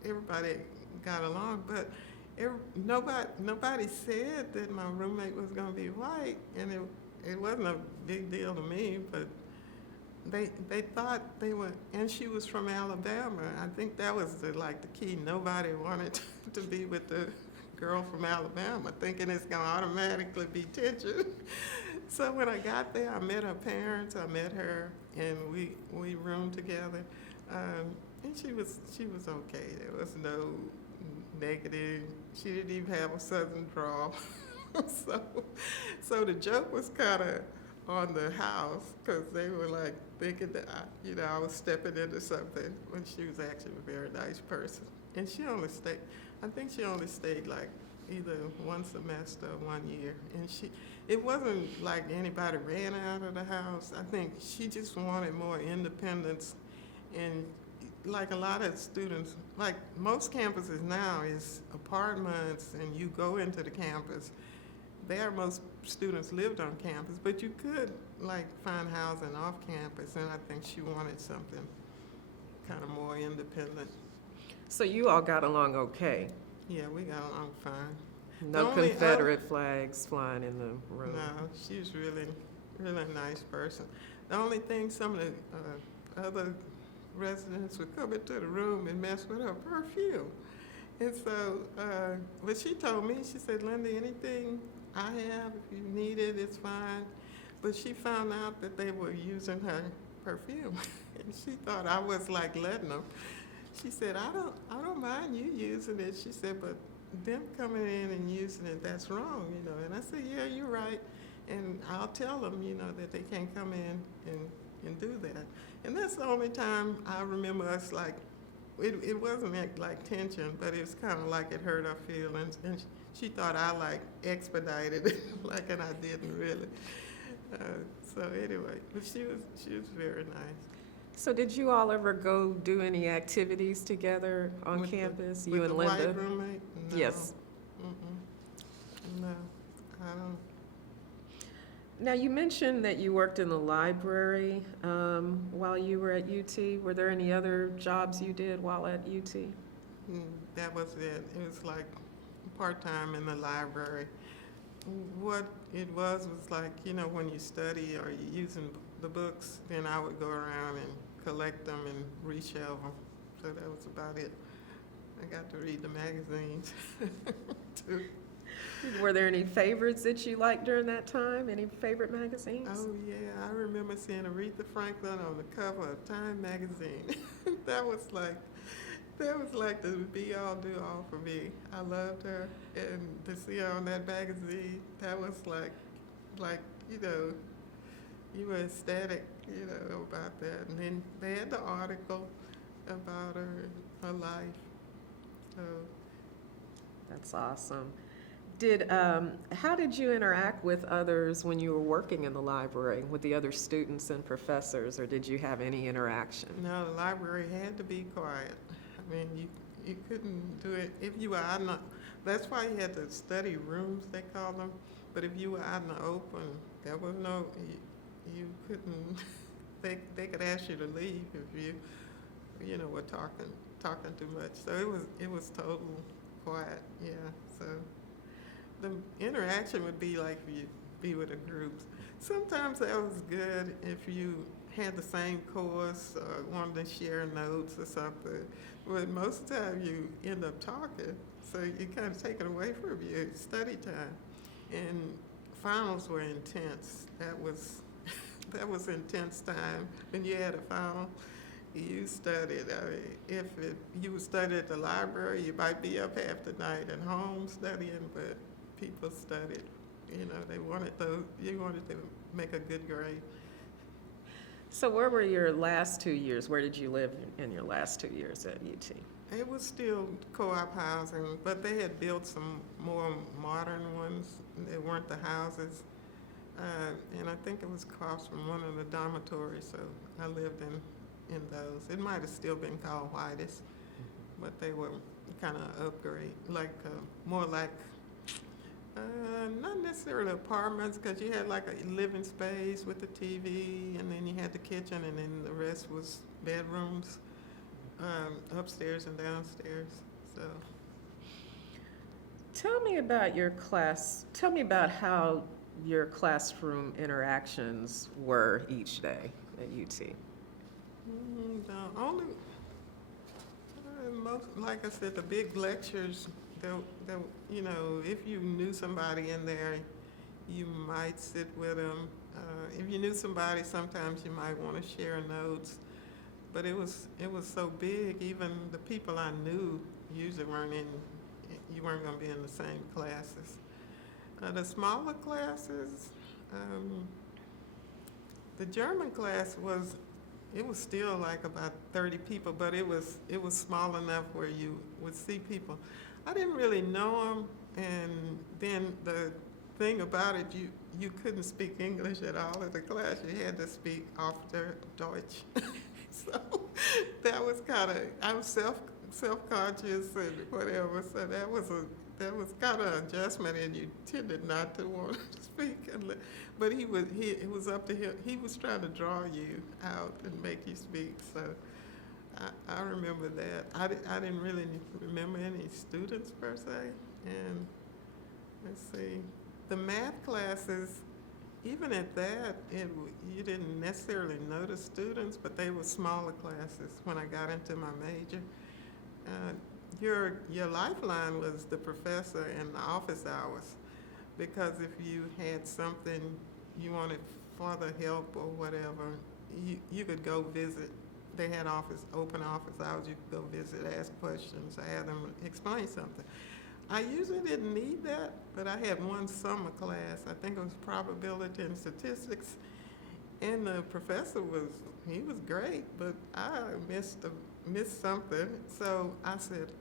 everybody got along, but nobody said that my roommate was going to be white, and it wasn't a big deal to me, but they thought they were, and she was from Alabama. I think that was the key. Nobody wanted to be with the girl from Alabama, thinking it's going to automatically be tension. So when I got there, I met her parents, I met her, and we roomed together. And she was okay. There was no negative. She didn't even have a southern drawl. So the joke was kind of on the house, because they were thinking that I was stepping into something, when she was actually a very nice person. And she only stayed. I think she only stayed either one semester or 1 year. And it wasn't like anybody ran out of the house. I think she just wanted more independence. And like a lot of students, like most campuses now is apartments, and you go into the campus. There, most students lived on campus, but you could find housing off campus, and I think she wanted something kind of more independent. So you all got along okay? Yeah, we got along fine. No Confederate flags flying in the room? No, she was really a nice person. The only thing, some of the other residents would come into the room and mess with her perfume. And so, but she told me, she said, Linda, anything I have, if you need it, it's fine. But she found out that they were using her perfume, and she thought I was letting them. She said, I don't mind you using it. She said, but them coming in and using it, that's wrong, you know. And I said, yeah, you're right. And I'll tell them, you know, that they can't come in and do that. And that's the only time I remember us like, it wasn't like tension, but it was kind of like it hurt her feelings. And she thought I like expedited it, like, and I didn't really. So anyway, but she was very nice. So did you all ever go do any activities together on With the- campus, with you and the Linda? white roommate? No. Yes. No, I don't. Now, you mentioned that you worked in the library while you were at UT. Were there any other jobs you did while at UT? That was it. It was like part-time in the library. What it was like, you know, when you study or you're using the books, then I would go around and collect them and reshelve them. So that was about it. I got to read the magazines too. Were there any favorites that you liked during that time? Any favorite magazines? Oh yeah, I remember seeing Aretha Franklin on the cover of Time magazine. that was like the be all do all for me. I loved her, and to see her on that magazine, that was like you know, you were ecstatic, you know, about that. And then they had the article about her life. So That's awesome. How did you interact with others when you were working in the library, with the other students and professors, or did you have any interaction? no, the library had to be quiet. I mean, you couldn't do it if you were out in the, that's why you had the study rooms, they call them. But if you were out in the open, there was no, you couldn't, they could ask you to leave if you know, were talking too much. So it was total quiet, yeah. So the interaction would be like if you be with a group. Sometimes that was good if you had the same course or wanted to share notes or something. But most of the time you end up talking, so you kind of take it away from your study time. And finals were intense. That was intense time. When you had a final, you studied. I mean, if you would study at the library, you might be up half the night at home studying, but people studied. You know, you wanted to make a good grade. So where were your last 2 years? Where did you live in your last 2 years at UT? It was still co-op housing, but they had built some more modern ones. They weren't the houses. And I think it was across from one of the dormitories, so I lived in those. It might have still been called Whitest, but they were kind of upgrade, like more like, not necessarily apartments, because you had like a living space with the TV, and then you had the kitchen, and then the rest was bedrooms, upstairs and downstairs. So, Tell me about your class. Tell me about how your classroom interactions were each day at UT. the only, most, like I said, the big lectures, you know, if you knew somebody in there, you might sit with them. If you knew somebody, sometimes you might want to share notes. But it was so big, even the people I knew usually you weren't going to be in the same classes. The smaller classes, the German class was still like about 30 people, but it was small enough where you would see people. I didn't really know them, and then the thing about it, you couldn't speak English at all in the class. You had to speak auf der Deutsch. So that was kind of, I was self-conscious and whatever. So that was kind of an adjustment, and you tended not to want to speak. But it was up to him. He was trying to draw you out and make you speak. So I remember that. I didn't really remember any students per se. And let's see, the math classes, even at that, you didn't necessarily notice students, but they were smaller classes when I got into my major. Your lifeline was the professor and the office hours, because if you had something you wanted further help or whatever, you could go visit. They had open office hours. You could go visit, ask questions, have them explain something. I usually didn't need that, but I had one summer class. I think it was probability and statistics, and the professor he was great, but I missed something. So I said,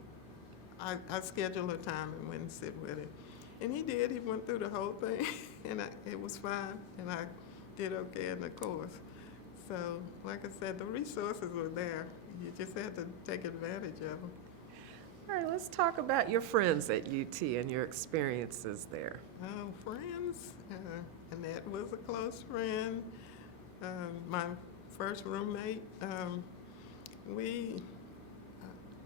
I scheduled a time and went and sit with him. And he did. He went through the whole thing, and it was fine, and I did okay in the course. So, like I said, the resources were there. You just had to take advantage of them. All right, let's talk about your friends at UT and your experiences there. Friends, Annette was a close friend. My first roommate, we,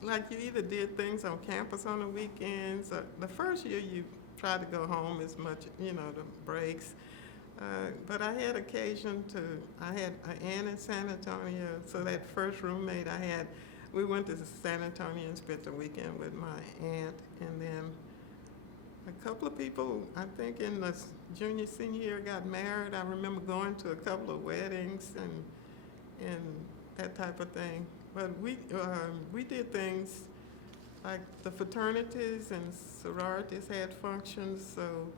like you either did things on campus on the weekends. The first year you tried to go home as much, the breaks. But I had I had an aunt in San Antonio, so that first roommate we went to San Antonio and spent the weekend with my aunt, and then a couple of people, I think in the junior, senior year, got married. I remember going to a couple of weddings and that type of thing. But we did things like the fraternities and sororities had functions, so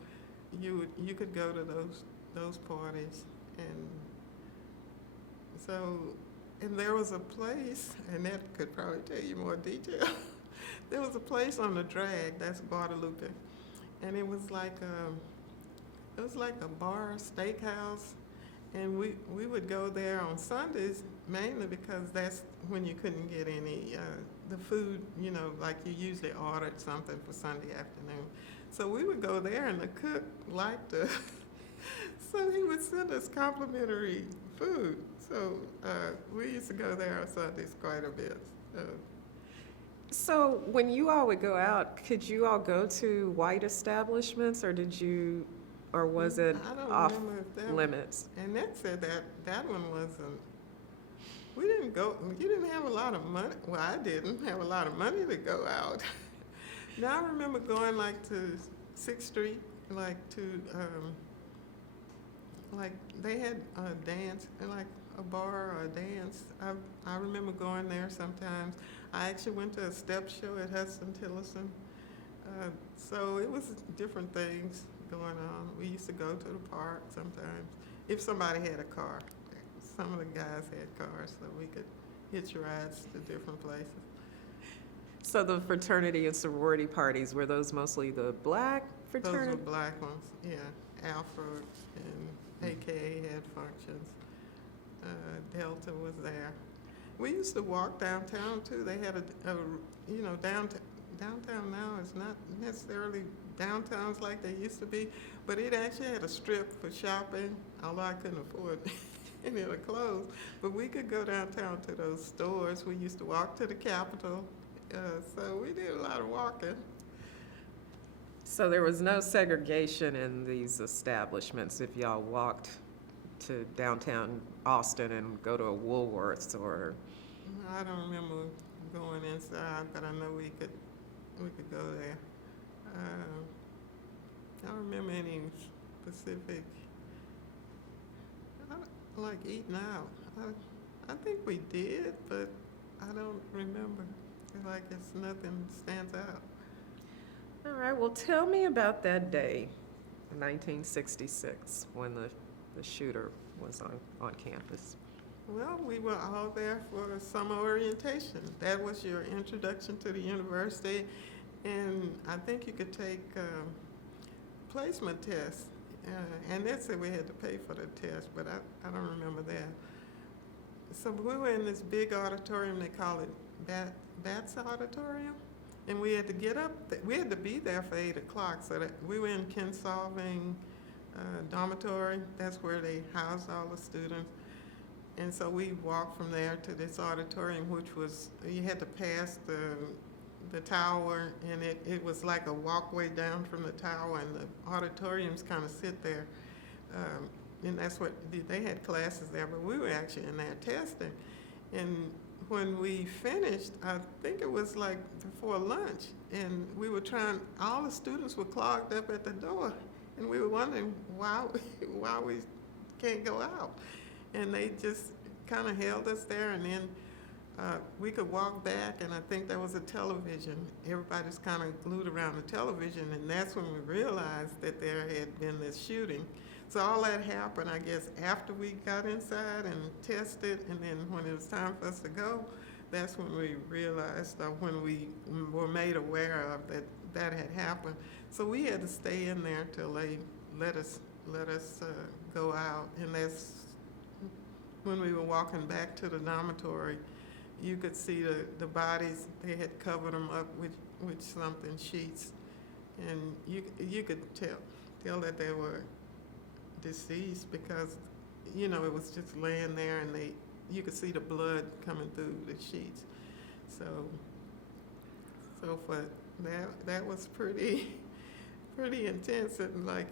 you could go to those parties, and there was a place, and that could probably tell you more detail. There was a place on the drag, that's Guadalupe, and it was like a bar, steakhouse, and we would go there on Sundays mainly because that's when you couldn't get any the food, like you usually ordered something for Sunday afternoon. So we would go there, and the cook liked us. So he would send us complimentary food. So we used to go there on Sundays quite a bit. So when you all would go out, could you all go to white establishments, or was it I don't off remember if that limits? And that said that one wasn't. We didn't go. You didn't have a lot of money. Well, I didn't have a lot of money to go out. Now I remember going like to 6th Street, like to like they had a dance, like a bar or a dance. I remember going there sometimes. I actually went to a step show at Hudson-Tillotson. So it was different things going on. We used to go to the park sometimes if somebody had a car. Some of the guys had cars, so we could hitch rides to different places. So the fraternity and sorority parties, were those mostly the black fraternity? Those were black ones, yeah. Alpha and AKA had functions. Delta was there. We used to walk downtown too. They had downtown now is not necessarily downtowns like they used to be, but it actually had a strip for shopping, although I couldn't afford any of the clothes. But we could go downtown to those stores. We used to walk to the Capitol. So we did a lot of walking. So there was no segregation in these establishments if y'all walked to downtown Austin and go to a Woolworths or? I don't remember going inside, but I know we could go there. I don't remember any specific. I don't like eating out. I think we did, but I don't remember. Like it's nothing stands out. All right, well, tell me about that day, 1966, when the shooter was on campus. Well, we were all there for summer orientation. That was your introduction to the university, and I think you could take placement tests. And they said we had to pay for the test, but I don't remember that. So we were in this big auditorium, they call it Batts Auditorium, and we had to get up, we had to be there for 8 o'clock, so that we were in Kinsolving dormitory. That's where they housed all the students. And so we walked from there to this auditorium, which was, you had to pass the tower, and it was like a walkway down from the tower, and the auditoriums kind of sit there. And that's what, they had classes there, but we were actually in there testing. And when we finished, I think it was like before lunch, and we were all the students were clogged up at the door, and we were wondering why we can't go out. And they just kind of held us there, and then we could walk back, and I think there was a television. Everybody's kind of glued around the television, and that's when we realized that there had been this shooting. So all that happened, I guess, after we got inside and tested, and then when it was time for us to go, that's when we realized, when we were made aware of that had happened. So we had to stay in there till they let us go out, and that's when we were walking back to the dormitory. You could see the bodies. They had covered them up with something, sheets, and you could tell that they were deceased because, you know, it was just laying there, and you could see the blood coming through the sheets. So for that was pretty intense, and like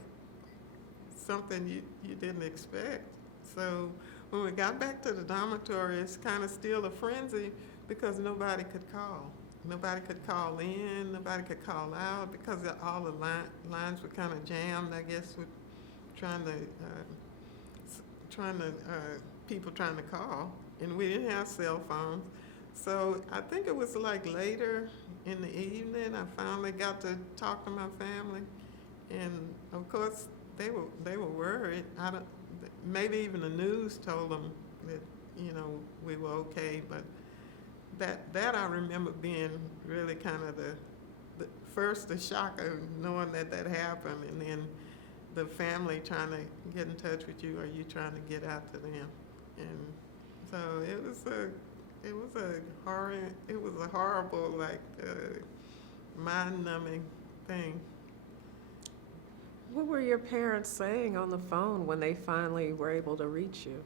something you didn't expect. So when we got back to the dormitory, it's kind of still a frenzy because nobody could call. Nobody could call in, nobody could call out because all the lines were kind of jammed, I guess, with people trying to call, and we didn't have cell phones. So I think it was like later in the evening, I finally got to talk to my family, and of course they were worried. Maybe even the news told them that, you know, we were okay, but that I remember being really kind of the shock of knowing that happened, and then the family trying to get in touch with you, or you trying to get out to them. And so it was a horrible, like, mind-numbing thing. What were your parents saying on the phone when they finally were able to reach you?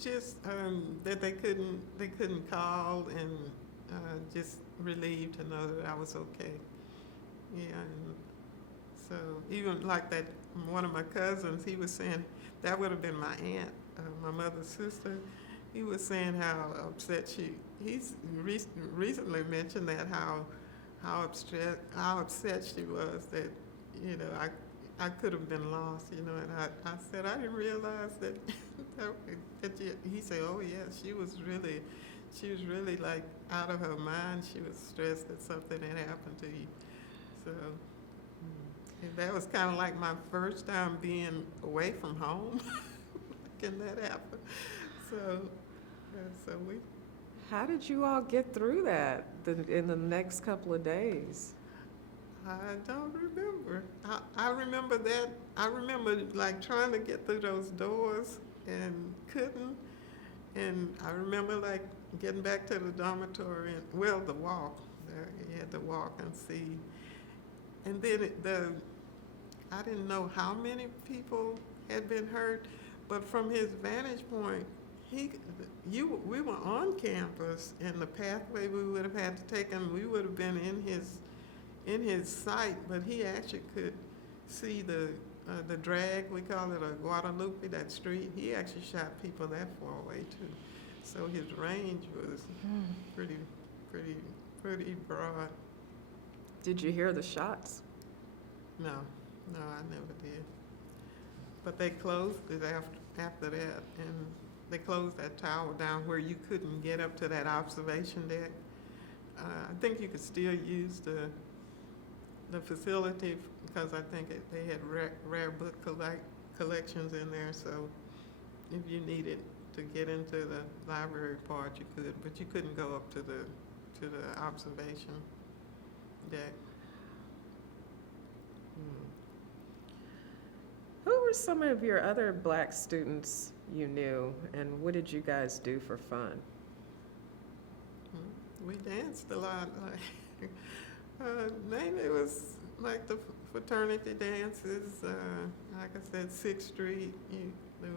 Just that they couldn't call, and just relieved to know that I was okay. Yeah, and so even like that, one of my cousins, he was saying, that would have been my aunt, my mother's sister. He was saying how upset he's recently mentioned that how upset she was that, you know, I could have been lost, you know, and I said, I didn't realize that, he said, oh yeah, she was really like out of her mind. She was stressed that something had happened to you. So and that was kind of like my first time being away from home. Can that happen? So we. How did you all get through that in the next couple of days? I don't remember. I remember that. I remember like trying to get through those doors and couldn't. And I remember like getting back to the dormitory and, the walk. You had to walk and see. And then I didn't know how many people had been hurt, but from his vantage point, we were on campus, and the pathway we would have had to take him, we would have been in his sight, but he actually could see the drag, we call it a Guadalupe, that street. He actually shot people that far away too. So his range was pretty broad. Did you hear the shots? No, I never did. But they closed it after that, and they closed that tower down where you couldn't get up to that observation deck. I think you could still use the facility because I think they had rare book collections in there, so if you needed to get into the library part, you could, but you couldn't go up to the observation deck. Who were some of your other black students you knew, and what did you guys do for fun? We danced a lot. Mainly it was like the fraternity dances. Like I said, 6th Street.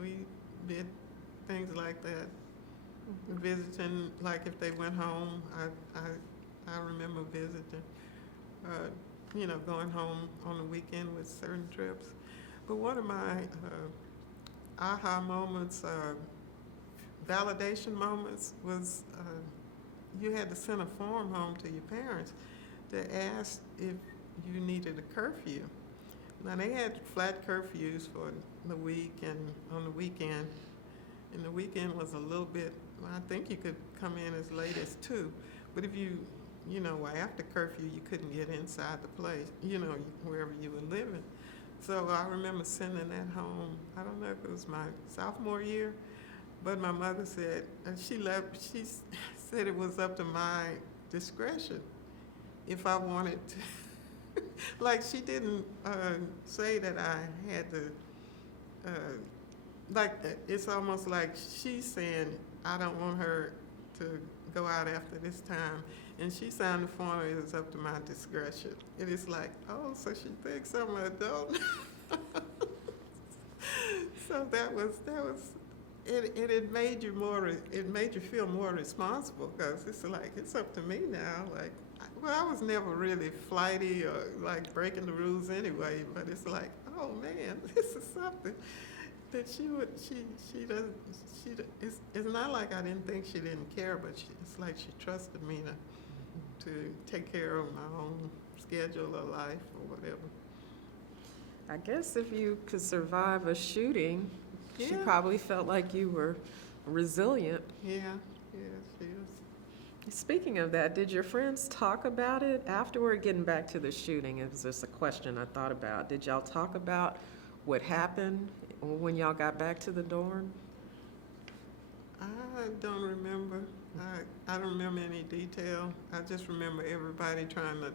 We did things like that. Visiting, like if they went home, I remember visiting. Going home on the weekend with certain trips. But one of my aha moments, validation moments, was you had to send a form home to your parents to ask if you needed a curfew. Now they had flat curfews for the week and on the weekend, and the weekend was a little bit well, I think you could come in as late as 2, but if you, after curfew, you couldn't get inside the place, wherever you were living. So I remember sending that home. I don't know if it was my sophomore year, but my mother said, she said it was up to my discretion if I wanted to. Like, she didn't say that I had to, it's almost like she's saying, I don't want her to go out after this time. And she signed the form, it was up to my discretion. It is like, oh, so she thinks I'm an adult. So it made you feel more responsible, because it's like, it's up to me now. Like, I was never really flighty or like breaking the rules anyway, but it's like, oh man, this is something that it's not like I didn't think she didn't care, but it's like she trusted me to take care of my own schedule or life or whatever. I guess if you could survive a shooting, she Yeah. probably felt like you were resilient. Yeah, she is. Speaking of that, did your friends talk about it afterward? Getting back to the shooting, it was just a question I thought about. Did y'all talk about what happened when y'all got back to the dorm? I don't remember. I don't remember any detail. I just remember everybody trying to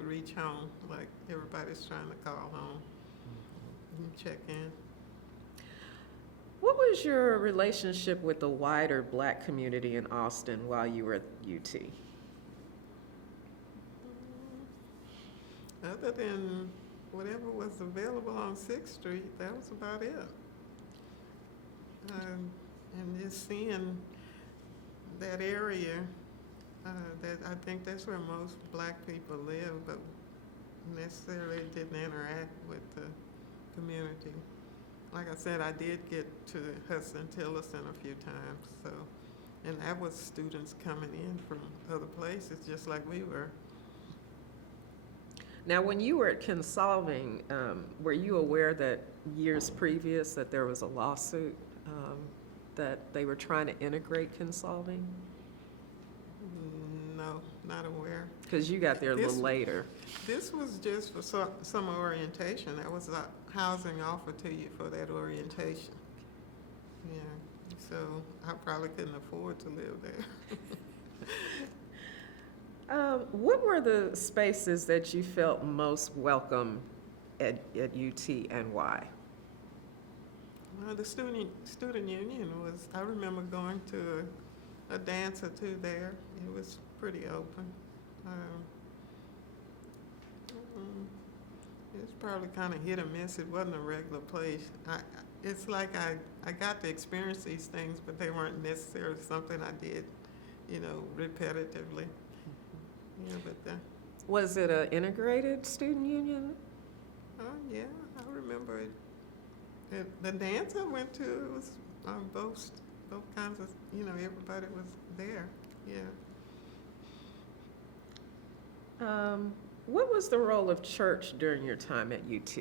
reach home, like everybody's trying to call home and check in. What was your relationship with the wider Black community in Austin while you were at UT? Other than whatever was available on 6th Street, that was about it. And just seeing that area, that I think that's where most Black people live, but necessarily didn't interact with the community. Like I said, I did get to Hudson-Tillotson a few times, so, and that was students coming in from other places, just like we were. Now, when you were at Consolving, were you aware that years previous that there was a lawsuit that they were trying to integrate Consolving? No, not aware. Because you got there a little later. This was just for some orientation. That was a housing offer to you for that orientation. Yeah, so I probably couldn't afford to live there. What were the spaces that you felt most welcome at UT, and why? Well, the student union was, I remember going to a dance or two there. It was pretty open. It was probably kind of hit or miss. It wasn't a regular place. It's like I got to experience these things, but they weren't necessarily something I did, repetitively. Yeah, but Was it an integrated student union? oh yeah, I remember it. The dance I went to, it was both kinds of, everybody was there. Yeah. What was the role of church during your time at UT?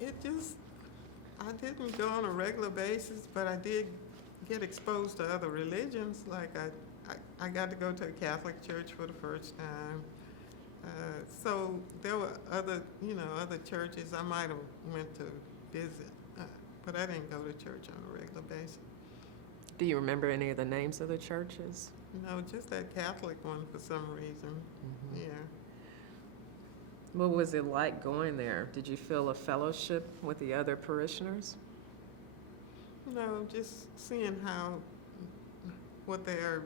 I didn't go on a regular basis, but I did get exposed to other religions. Like I got to go to a Catholic church for the first time. So there were other churches I might have went to visit, but I didn't go to church on a regular basis. Do you remember any of the names of the churches? No, just that Catholic one for some reason. Mm-hmm. Yeah. What was it like going there? Did you feel a fellowship with the other parishioners? No, just seeing what their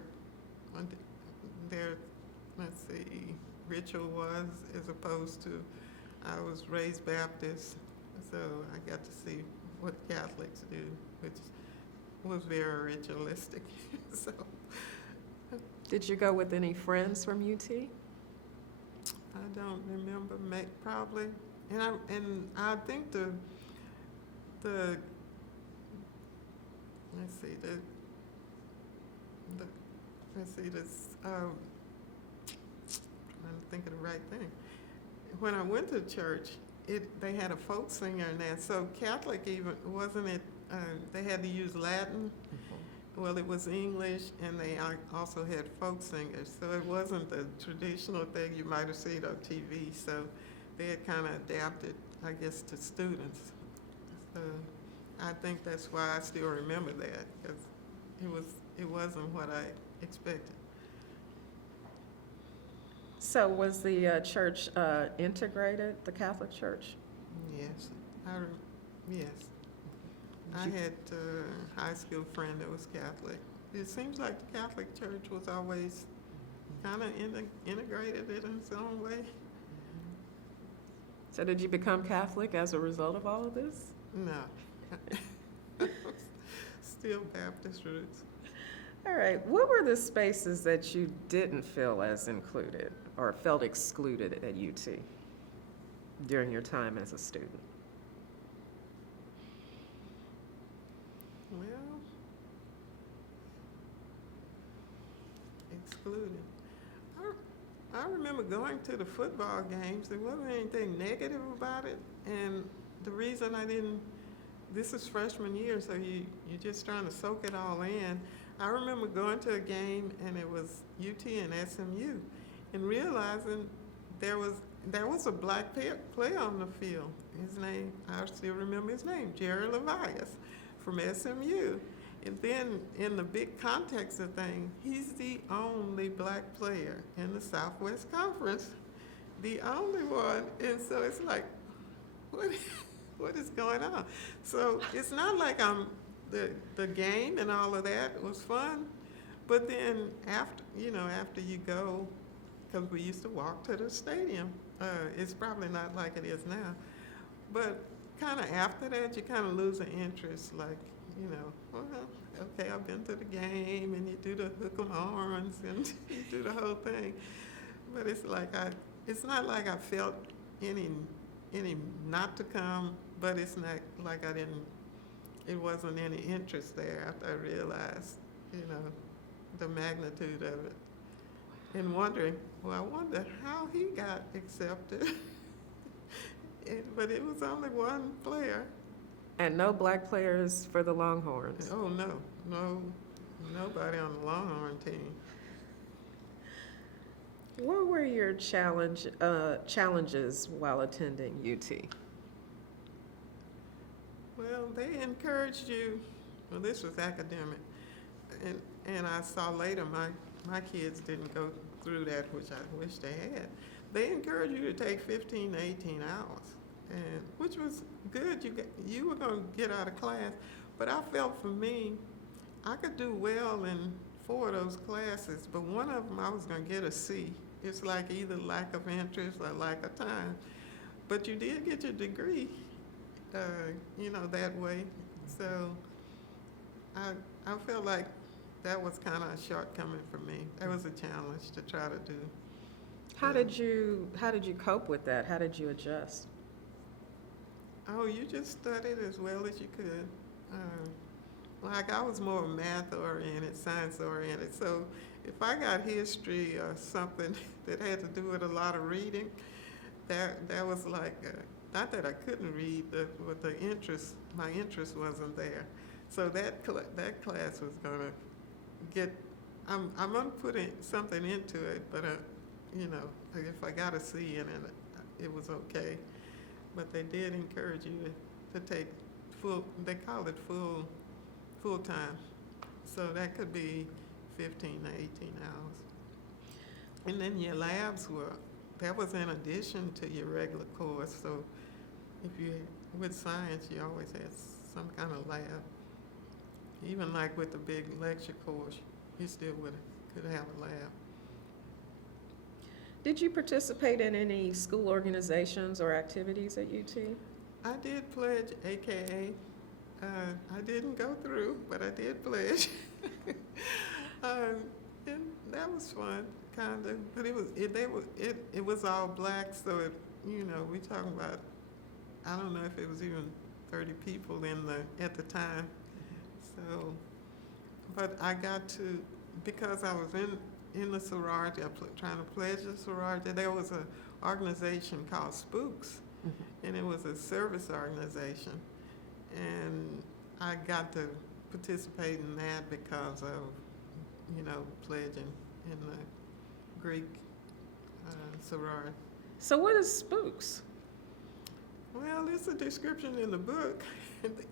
let's see, ritual was, as opposed to, I was raised Baptist, so I got to see what Catholics do, which was very ritualistic. So. Did you go with any friends from UT? I don't remember, probably, and I think the let's see this trying to think of the right thing. When I went to church, they had a folk singer in there. So Catholic even wasn't it? They had to use Latin, well, it was English, and they also had folk singers, so it wasn't the traditional thing you might have seen on TV. So they had kind of adapted, I guess, to students. So I think that's why I still remember that, because it wasn't what I expected. So was the church integrated, the Catholic Church? Yes, yes. I had a high school friend that was Catholic. It seems like the Catholic Church was always kind of integrated in its own way. So did you become Catholic as a result of all of this? No. Still Baptist roots. All right. What were the spaces that you didn't feel as included or felt excluded at UT during your time as a student? Well, excluded. I remember going to the football games. There wasn't anything negative about it. And the reason I didn't, this is freshman year, so you're just trying to soak it all in. I remember going to a game, and it was UT and SMU, and realizing there was a black player on the field. His name, I still remember his name, Jerry Levias from SMU. And then in the big context of things, he's the only black player in the Southwest Conference, the only one. And so it's like, what is going on? So it's not like the game and all of that was fun, but then after you go, because we used to walk to the stadium, it's probably not like it is now, but kind of after that, you kind of lose an interest, like, well, okay, I've been to the game, and you do the hook 'em horns, and you do the whole thing. But it's not like I felt any not to come, but it's not like it wasn't any interest there after I realized, the magnitude of it. And wondering, well, I wonder how he got accepted. But it was only one player. And no black players for the Longhorns? Oh, no, nobody on the Longhorn team. What were your challenges while attending UT? Well, they encouraged you, well, this was academic, and I saw later my kids didn't go through that, which I wish they had. They encouraged you to take 15 to 18 hours, and which was good. You were going to get out of class, but I felt for me, I could do well in 4 of those classes, but one of them I was going to get a C. It's like either lack of interest or lack of time. But you did get your degree, that way. So I felt like that was kind of a shortcoming for me. That was a challenge to try to do. How did you cope with that? How did you adjust? Oh, you just studied as well as you could. Like I was more math-oriented, science-oriented. So if I got history or something that had to do with a lot of reading, that was like, not that I couldn't read, but my interest wasn't there. So that class was gonna get, I'm gonna put something into it, but if I got a C in it, it was okay. But they did encourage you to take they call it full time. So that could be 15 to 18 hours. And then your labs that was in addition to your regular course. So with science, you always had some kind of lab. Even like with the big lecture course, you still could have a lab. Did you participate in any school organizations or activities at UT? I did pledge AKA. I didn't go through, but I did pledge. And that was fun, kind of. But it was all black, so we talking about, I don't know if it was even 30 people at the time. So, but I got to, because I was in the sorority, trying to pledge the sorority. There was an organization called Spooks, and it was a service organization. And I got to participate in that because of, pledging in the Greek sorority. So what is spooks? Well, it's a description in the book.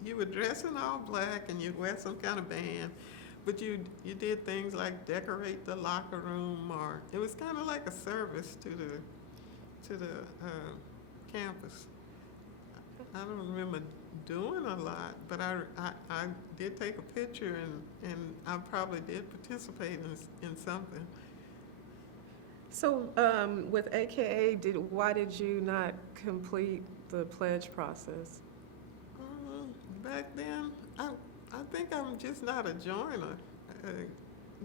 You were dressed in all black and you'd wear some kind of band, but you did things like decorate the locker room, or it was kind of like a service to the campus. I don't remember doing a lot, but I did take a picture, and I probably did participate in something. So with AKA, why did you not complete the pledge process? Back then, I think I'm just not a joiner.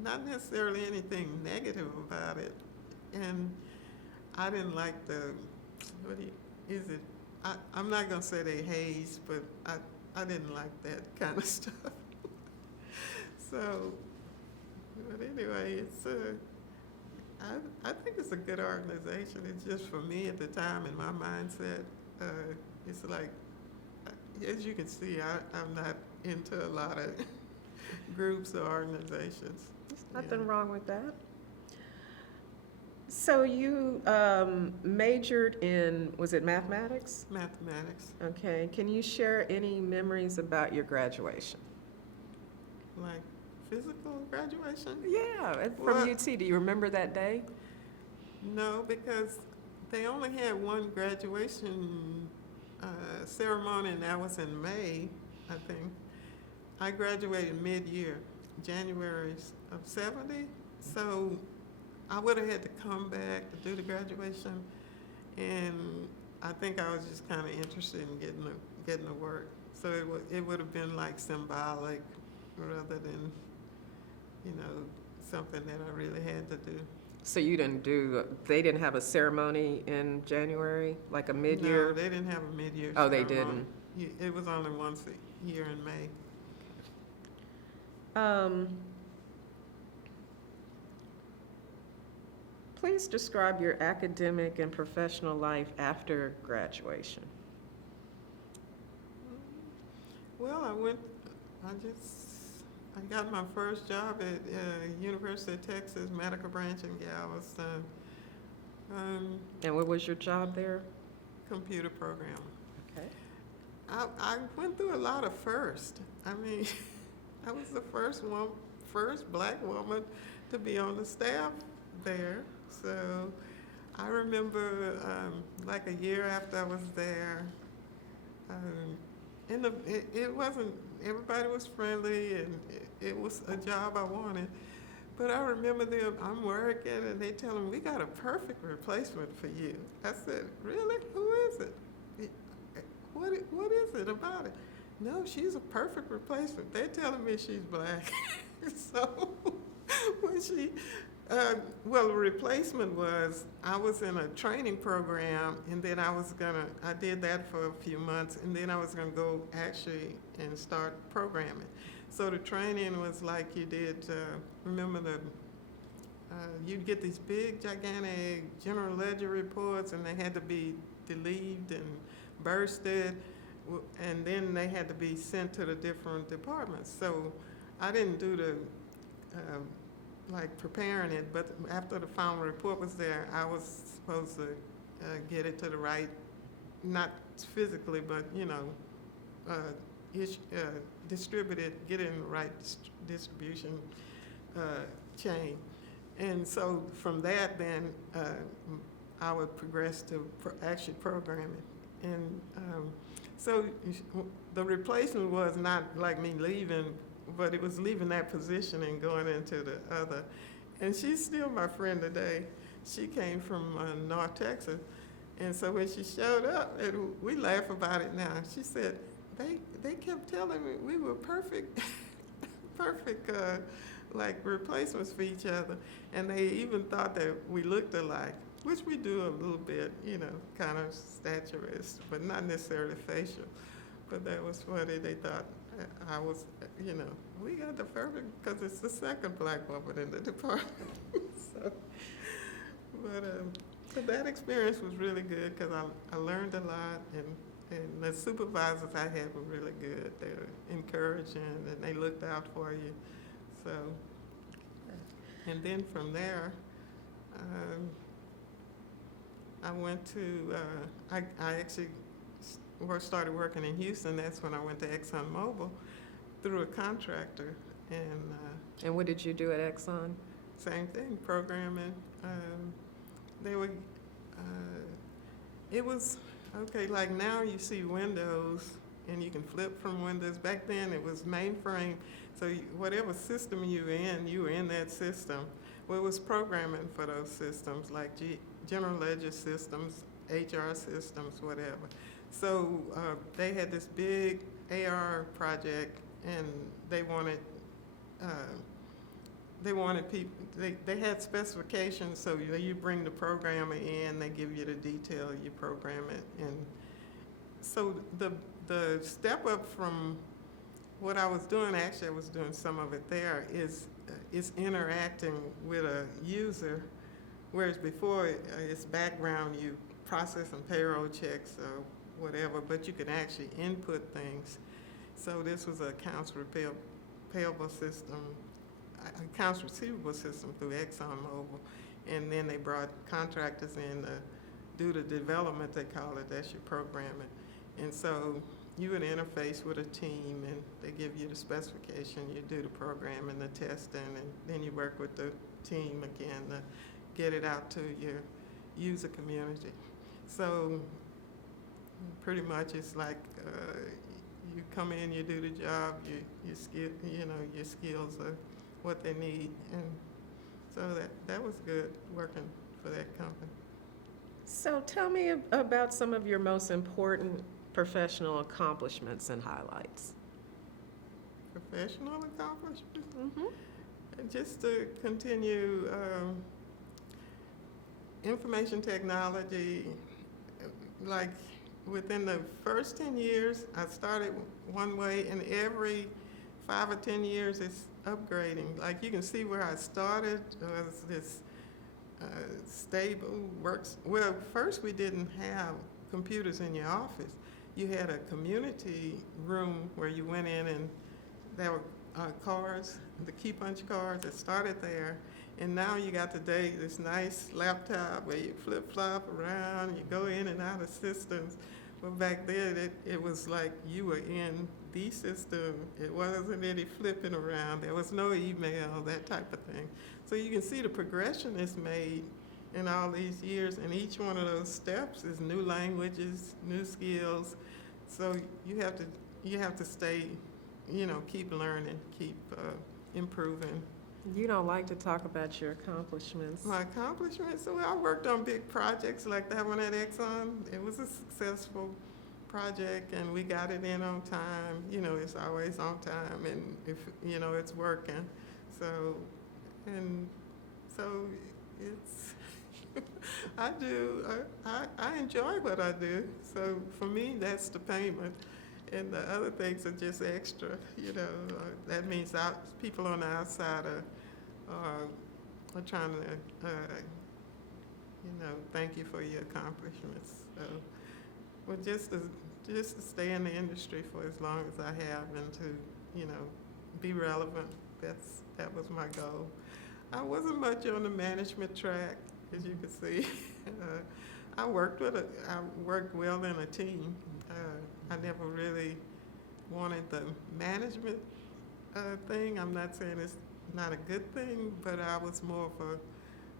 Not necessarily anything negative about it, and I didn't like I'm not gonna say they hazed, but I didn't like that kind of stuff. So, but anyway, it's I think it's a good organization. It's just for me at the time in my mindset. It's like, as you can see, I'm not into a lot of groups or organizations. There's nothing wrong with that. So you majored in, was it mathematics? Mathematics. Okay. Can you share any memories about your graduation? Like physical graduation? Yeah, from UT. Do you remember that day? No, because they only had one graduation ceremony, and that was in May, I think. I graduated mid-year, January of '70, so I would have had to come back to do the graduation, and I think I was just kind of interested in getting the work. So it would have been like symbolic rather than, something that I really had to do. So you they didn't have a ceremony in January, like a mid-year? No, they didn't have a mid-year Oh, ceremony. they didn't? It was only once a year in May. Please describe your academic and professional life after graduation. Well, I got my first job at University of Texas Medical Branch in Galveston. And what was your job there? Computer programmer. Okay. I went through a lot of firsts. I mean, I was the first black woman to be on the staff there. So I remember like a year after I was there, it wasn't, everybody was friendly, and it was a job I wanted. But I remember I'm working, and they tell me, we got a perfect replacement for you. I said, really? Who is it? What is it about it? No, she's a perfect replacement. They're telling me she's black. So when the replacement was, I was in a training program, and then I did that for a few months, and then I was gonna go actually and start programming. So the training was like you did, remember you'd get these big, gigantic general ledger reports, and they had to be deleted and bursted, and then they had to be sent to the different departments. So I didn't do the like preparing it, but after the final report was there, I was supposed to get it to the right, not physically, but distribute it, get it in the right distribution chain. And so from that, then I would progress to actually programming. And so the replacement was not like me leaving, but it was leaving that position and going into the other. And she's still my friend today. She came from North Texas. And so when she showed up, and we laugh about it now, she said, they kept telling me we were perfect, like replacements for each other. And they even thought that we looked alike, which we do a little bit, kind of staturist, but not necessarily facial. But that was funny. They thought I was, we got the perfect, because it's the second black woman in the department. But that experience was really good, because I learned a lot, and And the supervisors I had were really good. They were encouraging and they looked out for you. So, and then from there, I went to, I actually started working in Houston. That's when I went to ExxonMobil through a contractor. And what did you do at Exxon? same thing, programming. They were, it was, okay, like now you see Windows and you can flip from Windows. Back then it was mainframe, so whatever system you were in that system. Well, it was programming for those systems, like general ledger systems, HR systems, whatever. So they had this big AR project, and they wanted people, they had specifications, so you bring the programmer in, they give you the detail, you program it. And so the step up from what I was doing, actually I was doing some of it there, is interacting with a user, whereas before it's background, you process some payroll checks or whatever, but you can actually input things. So this was an accounts payable system, accounts receivable system through ExxonMobil, and then they brought contractors in to do the development, they call it, that's your programming. And so you would interface with a team, and they give you the specification, you do the programming, the testing, and then you work with the team again to get it out to your user community. So pretty much it's like you come in, you do the job, your skills are what they need, and so that was good working for that company. So tell me about some of your most important professional accomplishments and highlights. Professional accomplishments? Mm-hmm. And just to continue information technology, like within the first 10 years, I started one way, and every 5 or 10 years it's upgrading. Like you can see where I started was this stable works. Well, first we didn't have computers in your office. You had a community room where you went in, and there were cards, the key punch cards that started there. And now you got today this nice laptop where you flip-flop around, you go in and out of systems. Well, back then it was like you were in the system. It wasn't any flipping around. There was no email, that type of thing. So you can see the progression is made in all these years, and each one of those steps is new languages, new skills. So you have to stay, keep learning, keep improving. You don't like to talk about your accomplishments. My accomplishments? So I worked on big projects like that one at Exxon. It was a successful project, and we got it in on time. It's always on time, and if it's working. So it's I enjoy what I do. So for me, that's the payment. And the other things are just extra, that means people on the outside are trying to, thank you for your accomplishments. So, well, just to stay in the industry for as long as I have, and to, be relevant. That was my goal. I wasn't much on the management track, as you can see. I worked well in a team. I never really wanted the management thing. I'm not saying it's not a good thing, but I was more of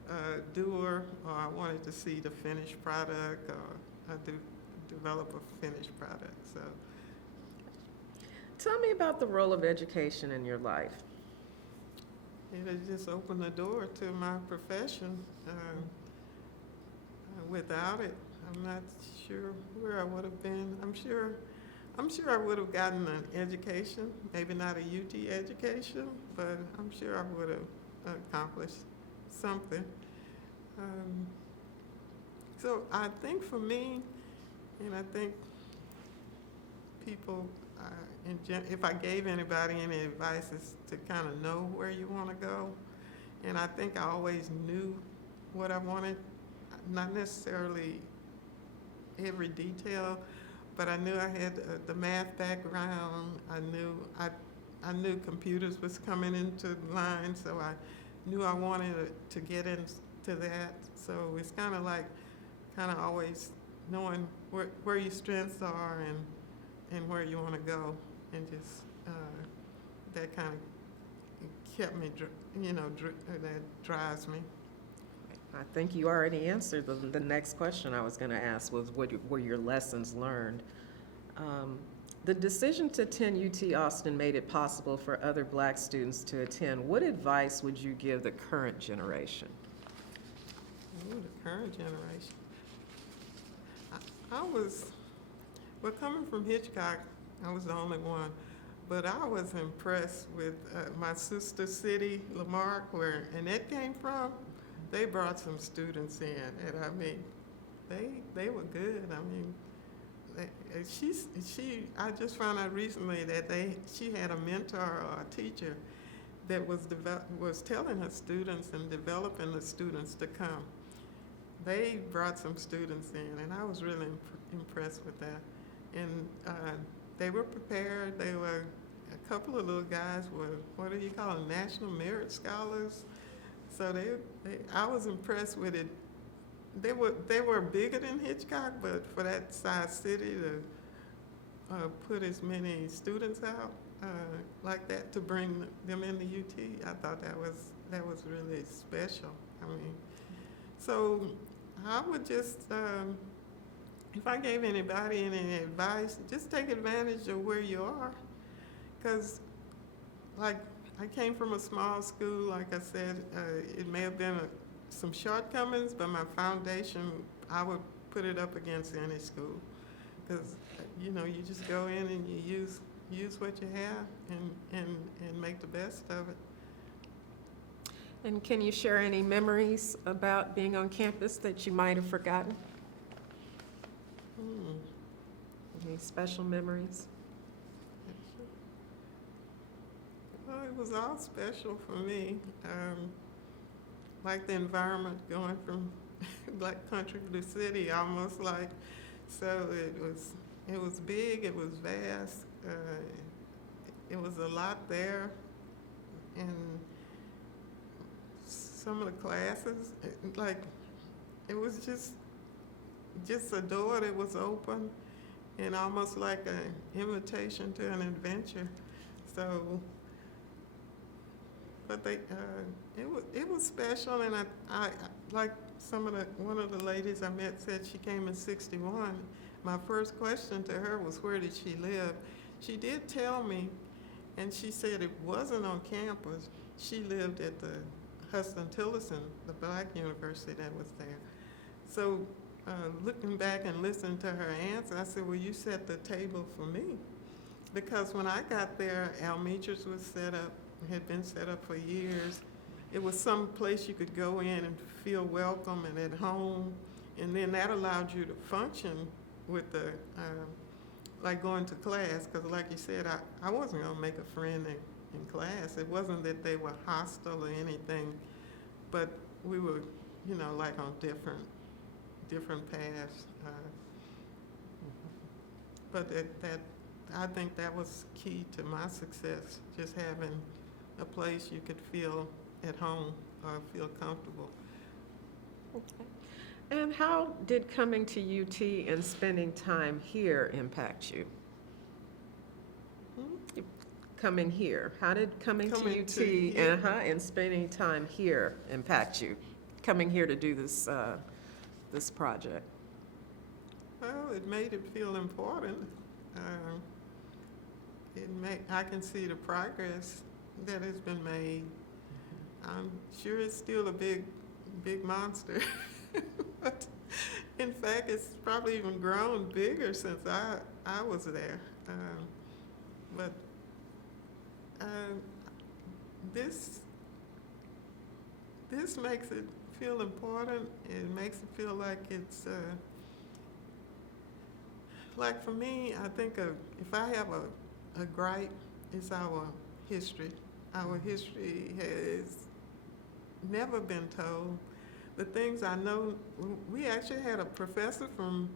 a doer, or I wanted to see the finished product, or I develop a finished product. So, tell me about the role of education in your life. It has just opened the door to my profession. Without it, I'm not sure where I would have been. I'm sure I would have gotten an education, maybe not a UT education, but I'm sure I would have accomplished something. So I think for me, and I think people, if I gave anybody any advice, is to kind of know where you want to go. And I think I always knew what I wanted, not necessarily every detail, but I knew I had the math background. I knew computers was coming into line, so I knew I wanted to get into that. So it's kind of always knowing where your strengths are and where you want to go, and just that kind of kept me, that drives me. I think you already answered the next question I was going to ask was what were your lessons learned? The decision to attend UT Austin made it possible for other Black students to attend. What advice would you give the current generation? Ooh, the current generation. Well, coming from Hitchcock, I was the only one, but I was impressed with my sister city, Lamarck, and that came from. They brought some students in, and I mean, they were good. I mean, I just found out recently that she had a mentor or a teacher that was telling her students and developing the students to come. They brought some students in, and I was really impressed with that. And they were prepared. A couple of little guys were, what do you call them, National Merit Scholars. So I was impressed with it. They were bigger than Hitchcock, but for that size city to put as many students out like that, to bring them into UT, I thought that was really special. I mean, so I would just, if I gave anybody any advice, just take advantage of where you are, because like I came from a small school. Like I said, it may have been some shortcomings, but my foundation, I would put it up against any school, because you just go in and you use what you have and make the best of it. And can you share any memories about being on campus that you might have forgotten? Any special memories? Well, it was all special for me. Like the environment, going from Black country to city, almost like. So it was big, it was vast, it was a lot there, and some of the classes, it was just a door that was open, and almost like an invitation to an adventure. So, but it was special, and I like one of the ladies I met said she came in '61. My first question to her was, where did she live? She did tell me, and she said it wasn't on campus. She lived at the Huston-Tillotson, the Black university that was there. So looking back and listening to her answer, I said, well, you set the table for me. Because when I got there, Al Meachers was set up, had been set up for years. It was some place you could go in and feel welcome and at home, and then that allowed you to function with the, like going to class, because like you said, I wasn't gonna make a friend in class. It wasn't that they were hostile or anything, but we were, like on different paths. But that I think that was key to my success, just having a place you could feel at home or feel comfortable. Okay. And how did coming to UT and spending time here impact you? Coming here, how did coming to UT and spending time here impact you? Coming here to do this this project. Well, it made it feel important. I can see the progress that has been made. I'm sure it's still a big monster, but in fact, it's probably even grown bigger since I was there. But this makes it feel important. It makes it feel like it's like for me, I think if I have a gripe, it's our history. Our history has never been told. The things I know, we actually had a professor from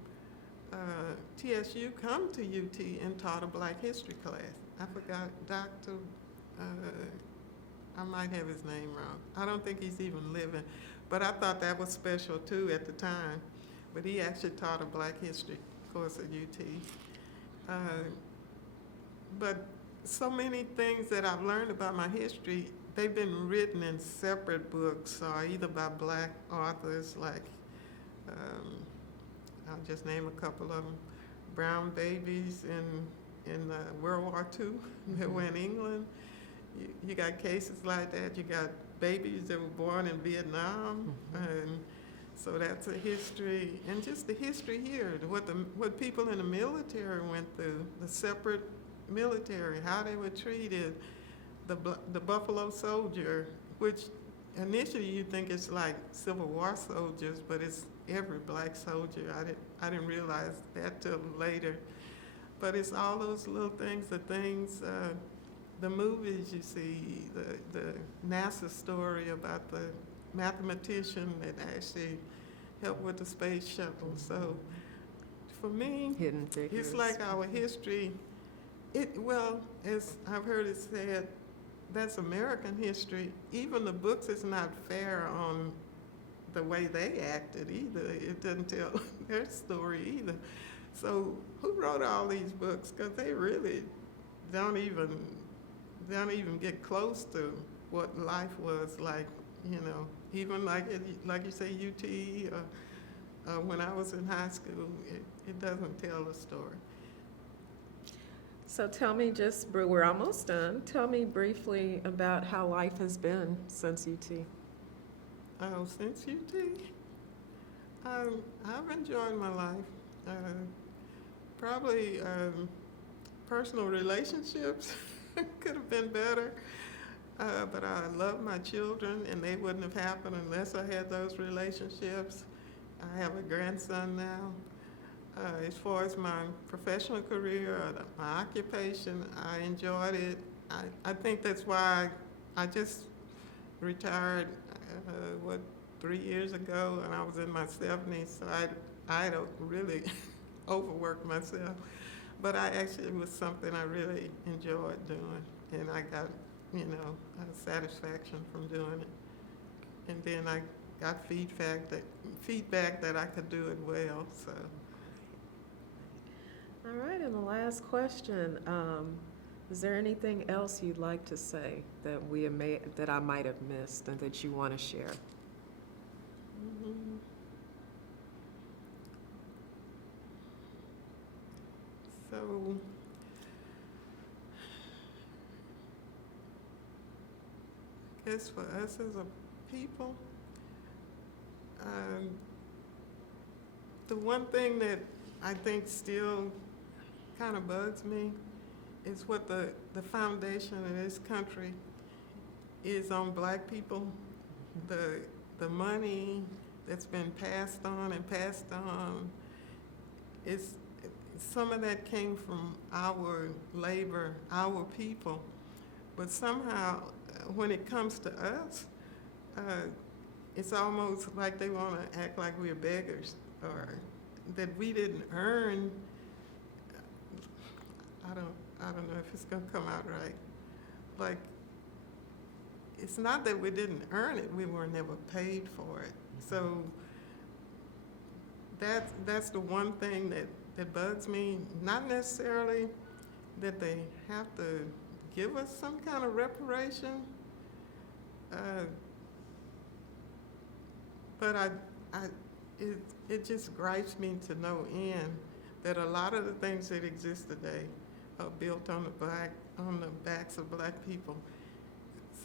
TSU come to UT and taught a Black history class. I forgot Dr. I might have his name wrong. I don't think he's even living, but I thought that was special too at the time. But he actually taught a Black history course at UT. But so many things that I've learned about my history, they've been written in separate books, or either by Black authors, like I'll just name a couple of them: brown babies in World War II that were in England. You got cases like that. You got babies that were born in Vietnam, and so that's a history, and just the history here, what people in the military went through, the separate military, how they were treated, the Buffalo Soldier, which initially you think it's like Civil War soldiers, but it's every Black soldier. I didn't realize that till later, but it's all those little things, the movies you see, the NASA story about the mathematician that actually helped with the space shuttle. So for me, Hidden figures. it's like our history. Well, as I've heard it said, that's American history. Even the books is not fair on the way they acted either. It doesn't tell their story either. So who wrote all these books? Because they really don't even get close to what life was like, even like you say UT, when I was in high school, it doesn't tell the story. So tell me we're almost done. Tell me briefly about how life has been since UT. Oh, since UT, I've enjoyed my life. Probably personal relationships could have been better, but I love my children, and they wouldn't have happened unless I had those relationships. I have a grandson now. As far as my professional career, or my occupation, I enjoyed it. I think that's why I just retired, 3 years ago, and I was in my 70s, so I don't really overwork myself. But it was something I really enjoyed doing, and I got, a satisfaction from doing it. And then I got feedback that I could do it well, so. All right, and the last question, is there anything else you'd like to say that I might have missed and that you want to share? Mm-hmm. So, I guess for us as a people, the one thing that I think still kind of bugs me is what the foundation of this country is on Black people. The money that's been passed on, is some of that came from our labor, our people. But somehow, when it comes to us, it's almost like they want to act like we're beggars, or that we didn't earn. I don't know if it's gonna come out right. Like, it's not that we didn't earn it; we were never paid for it. So that's the one thing that bugs me. Not necessarily that they have to give us some kind of reparation, but it just gripes me to no end that a lot of the things that exist today are built on the backs of Black people.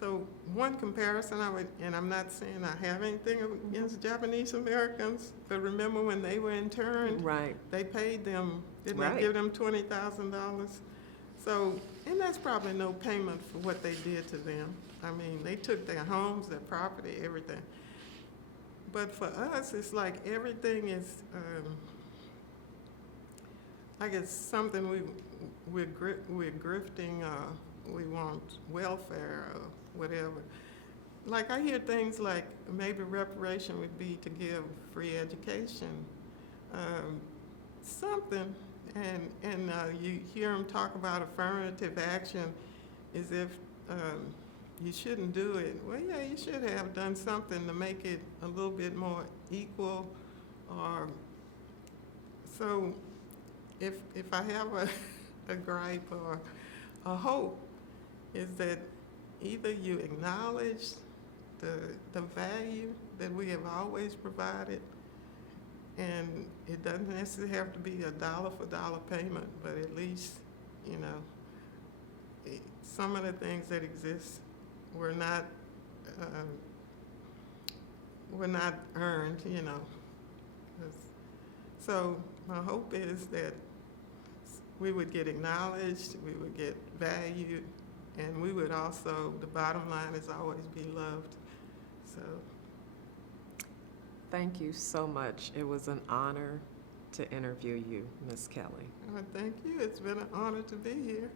So one comparison and I'm not saying I have anything against Japanese Americans, but remember when they were interned, Right. they paid them, didn't Right. they give them $20,000? So, and that's probably no payment for what they did to them. I mean, they took their homes, their property, everything. But for us, it's like everything is, like it's something we're grifting, we want welfare or whatever. Like I hear things like maybe reparation would be to give free education. something. And you hear them talk about affirmative action as if you shouldn't do it. Well, yeah, you should have done something to make it a little bit more equal. Or so, if I have a gripe or a hope, is that either you acknowledge the value that we have always provided, and it doesn't necessarily have to be a dollar for dollar payment, but at least, you know, some of the things that exist were not earned, you know. So my hope is that we would get acknowledged, we would get valued, and we would also, the bottom line is always be loved. So. Thank you so much. It was an honor to interview you, Ms. Kelley. Well, thank you. It's been an honor to be here.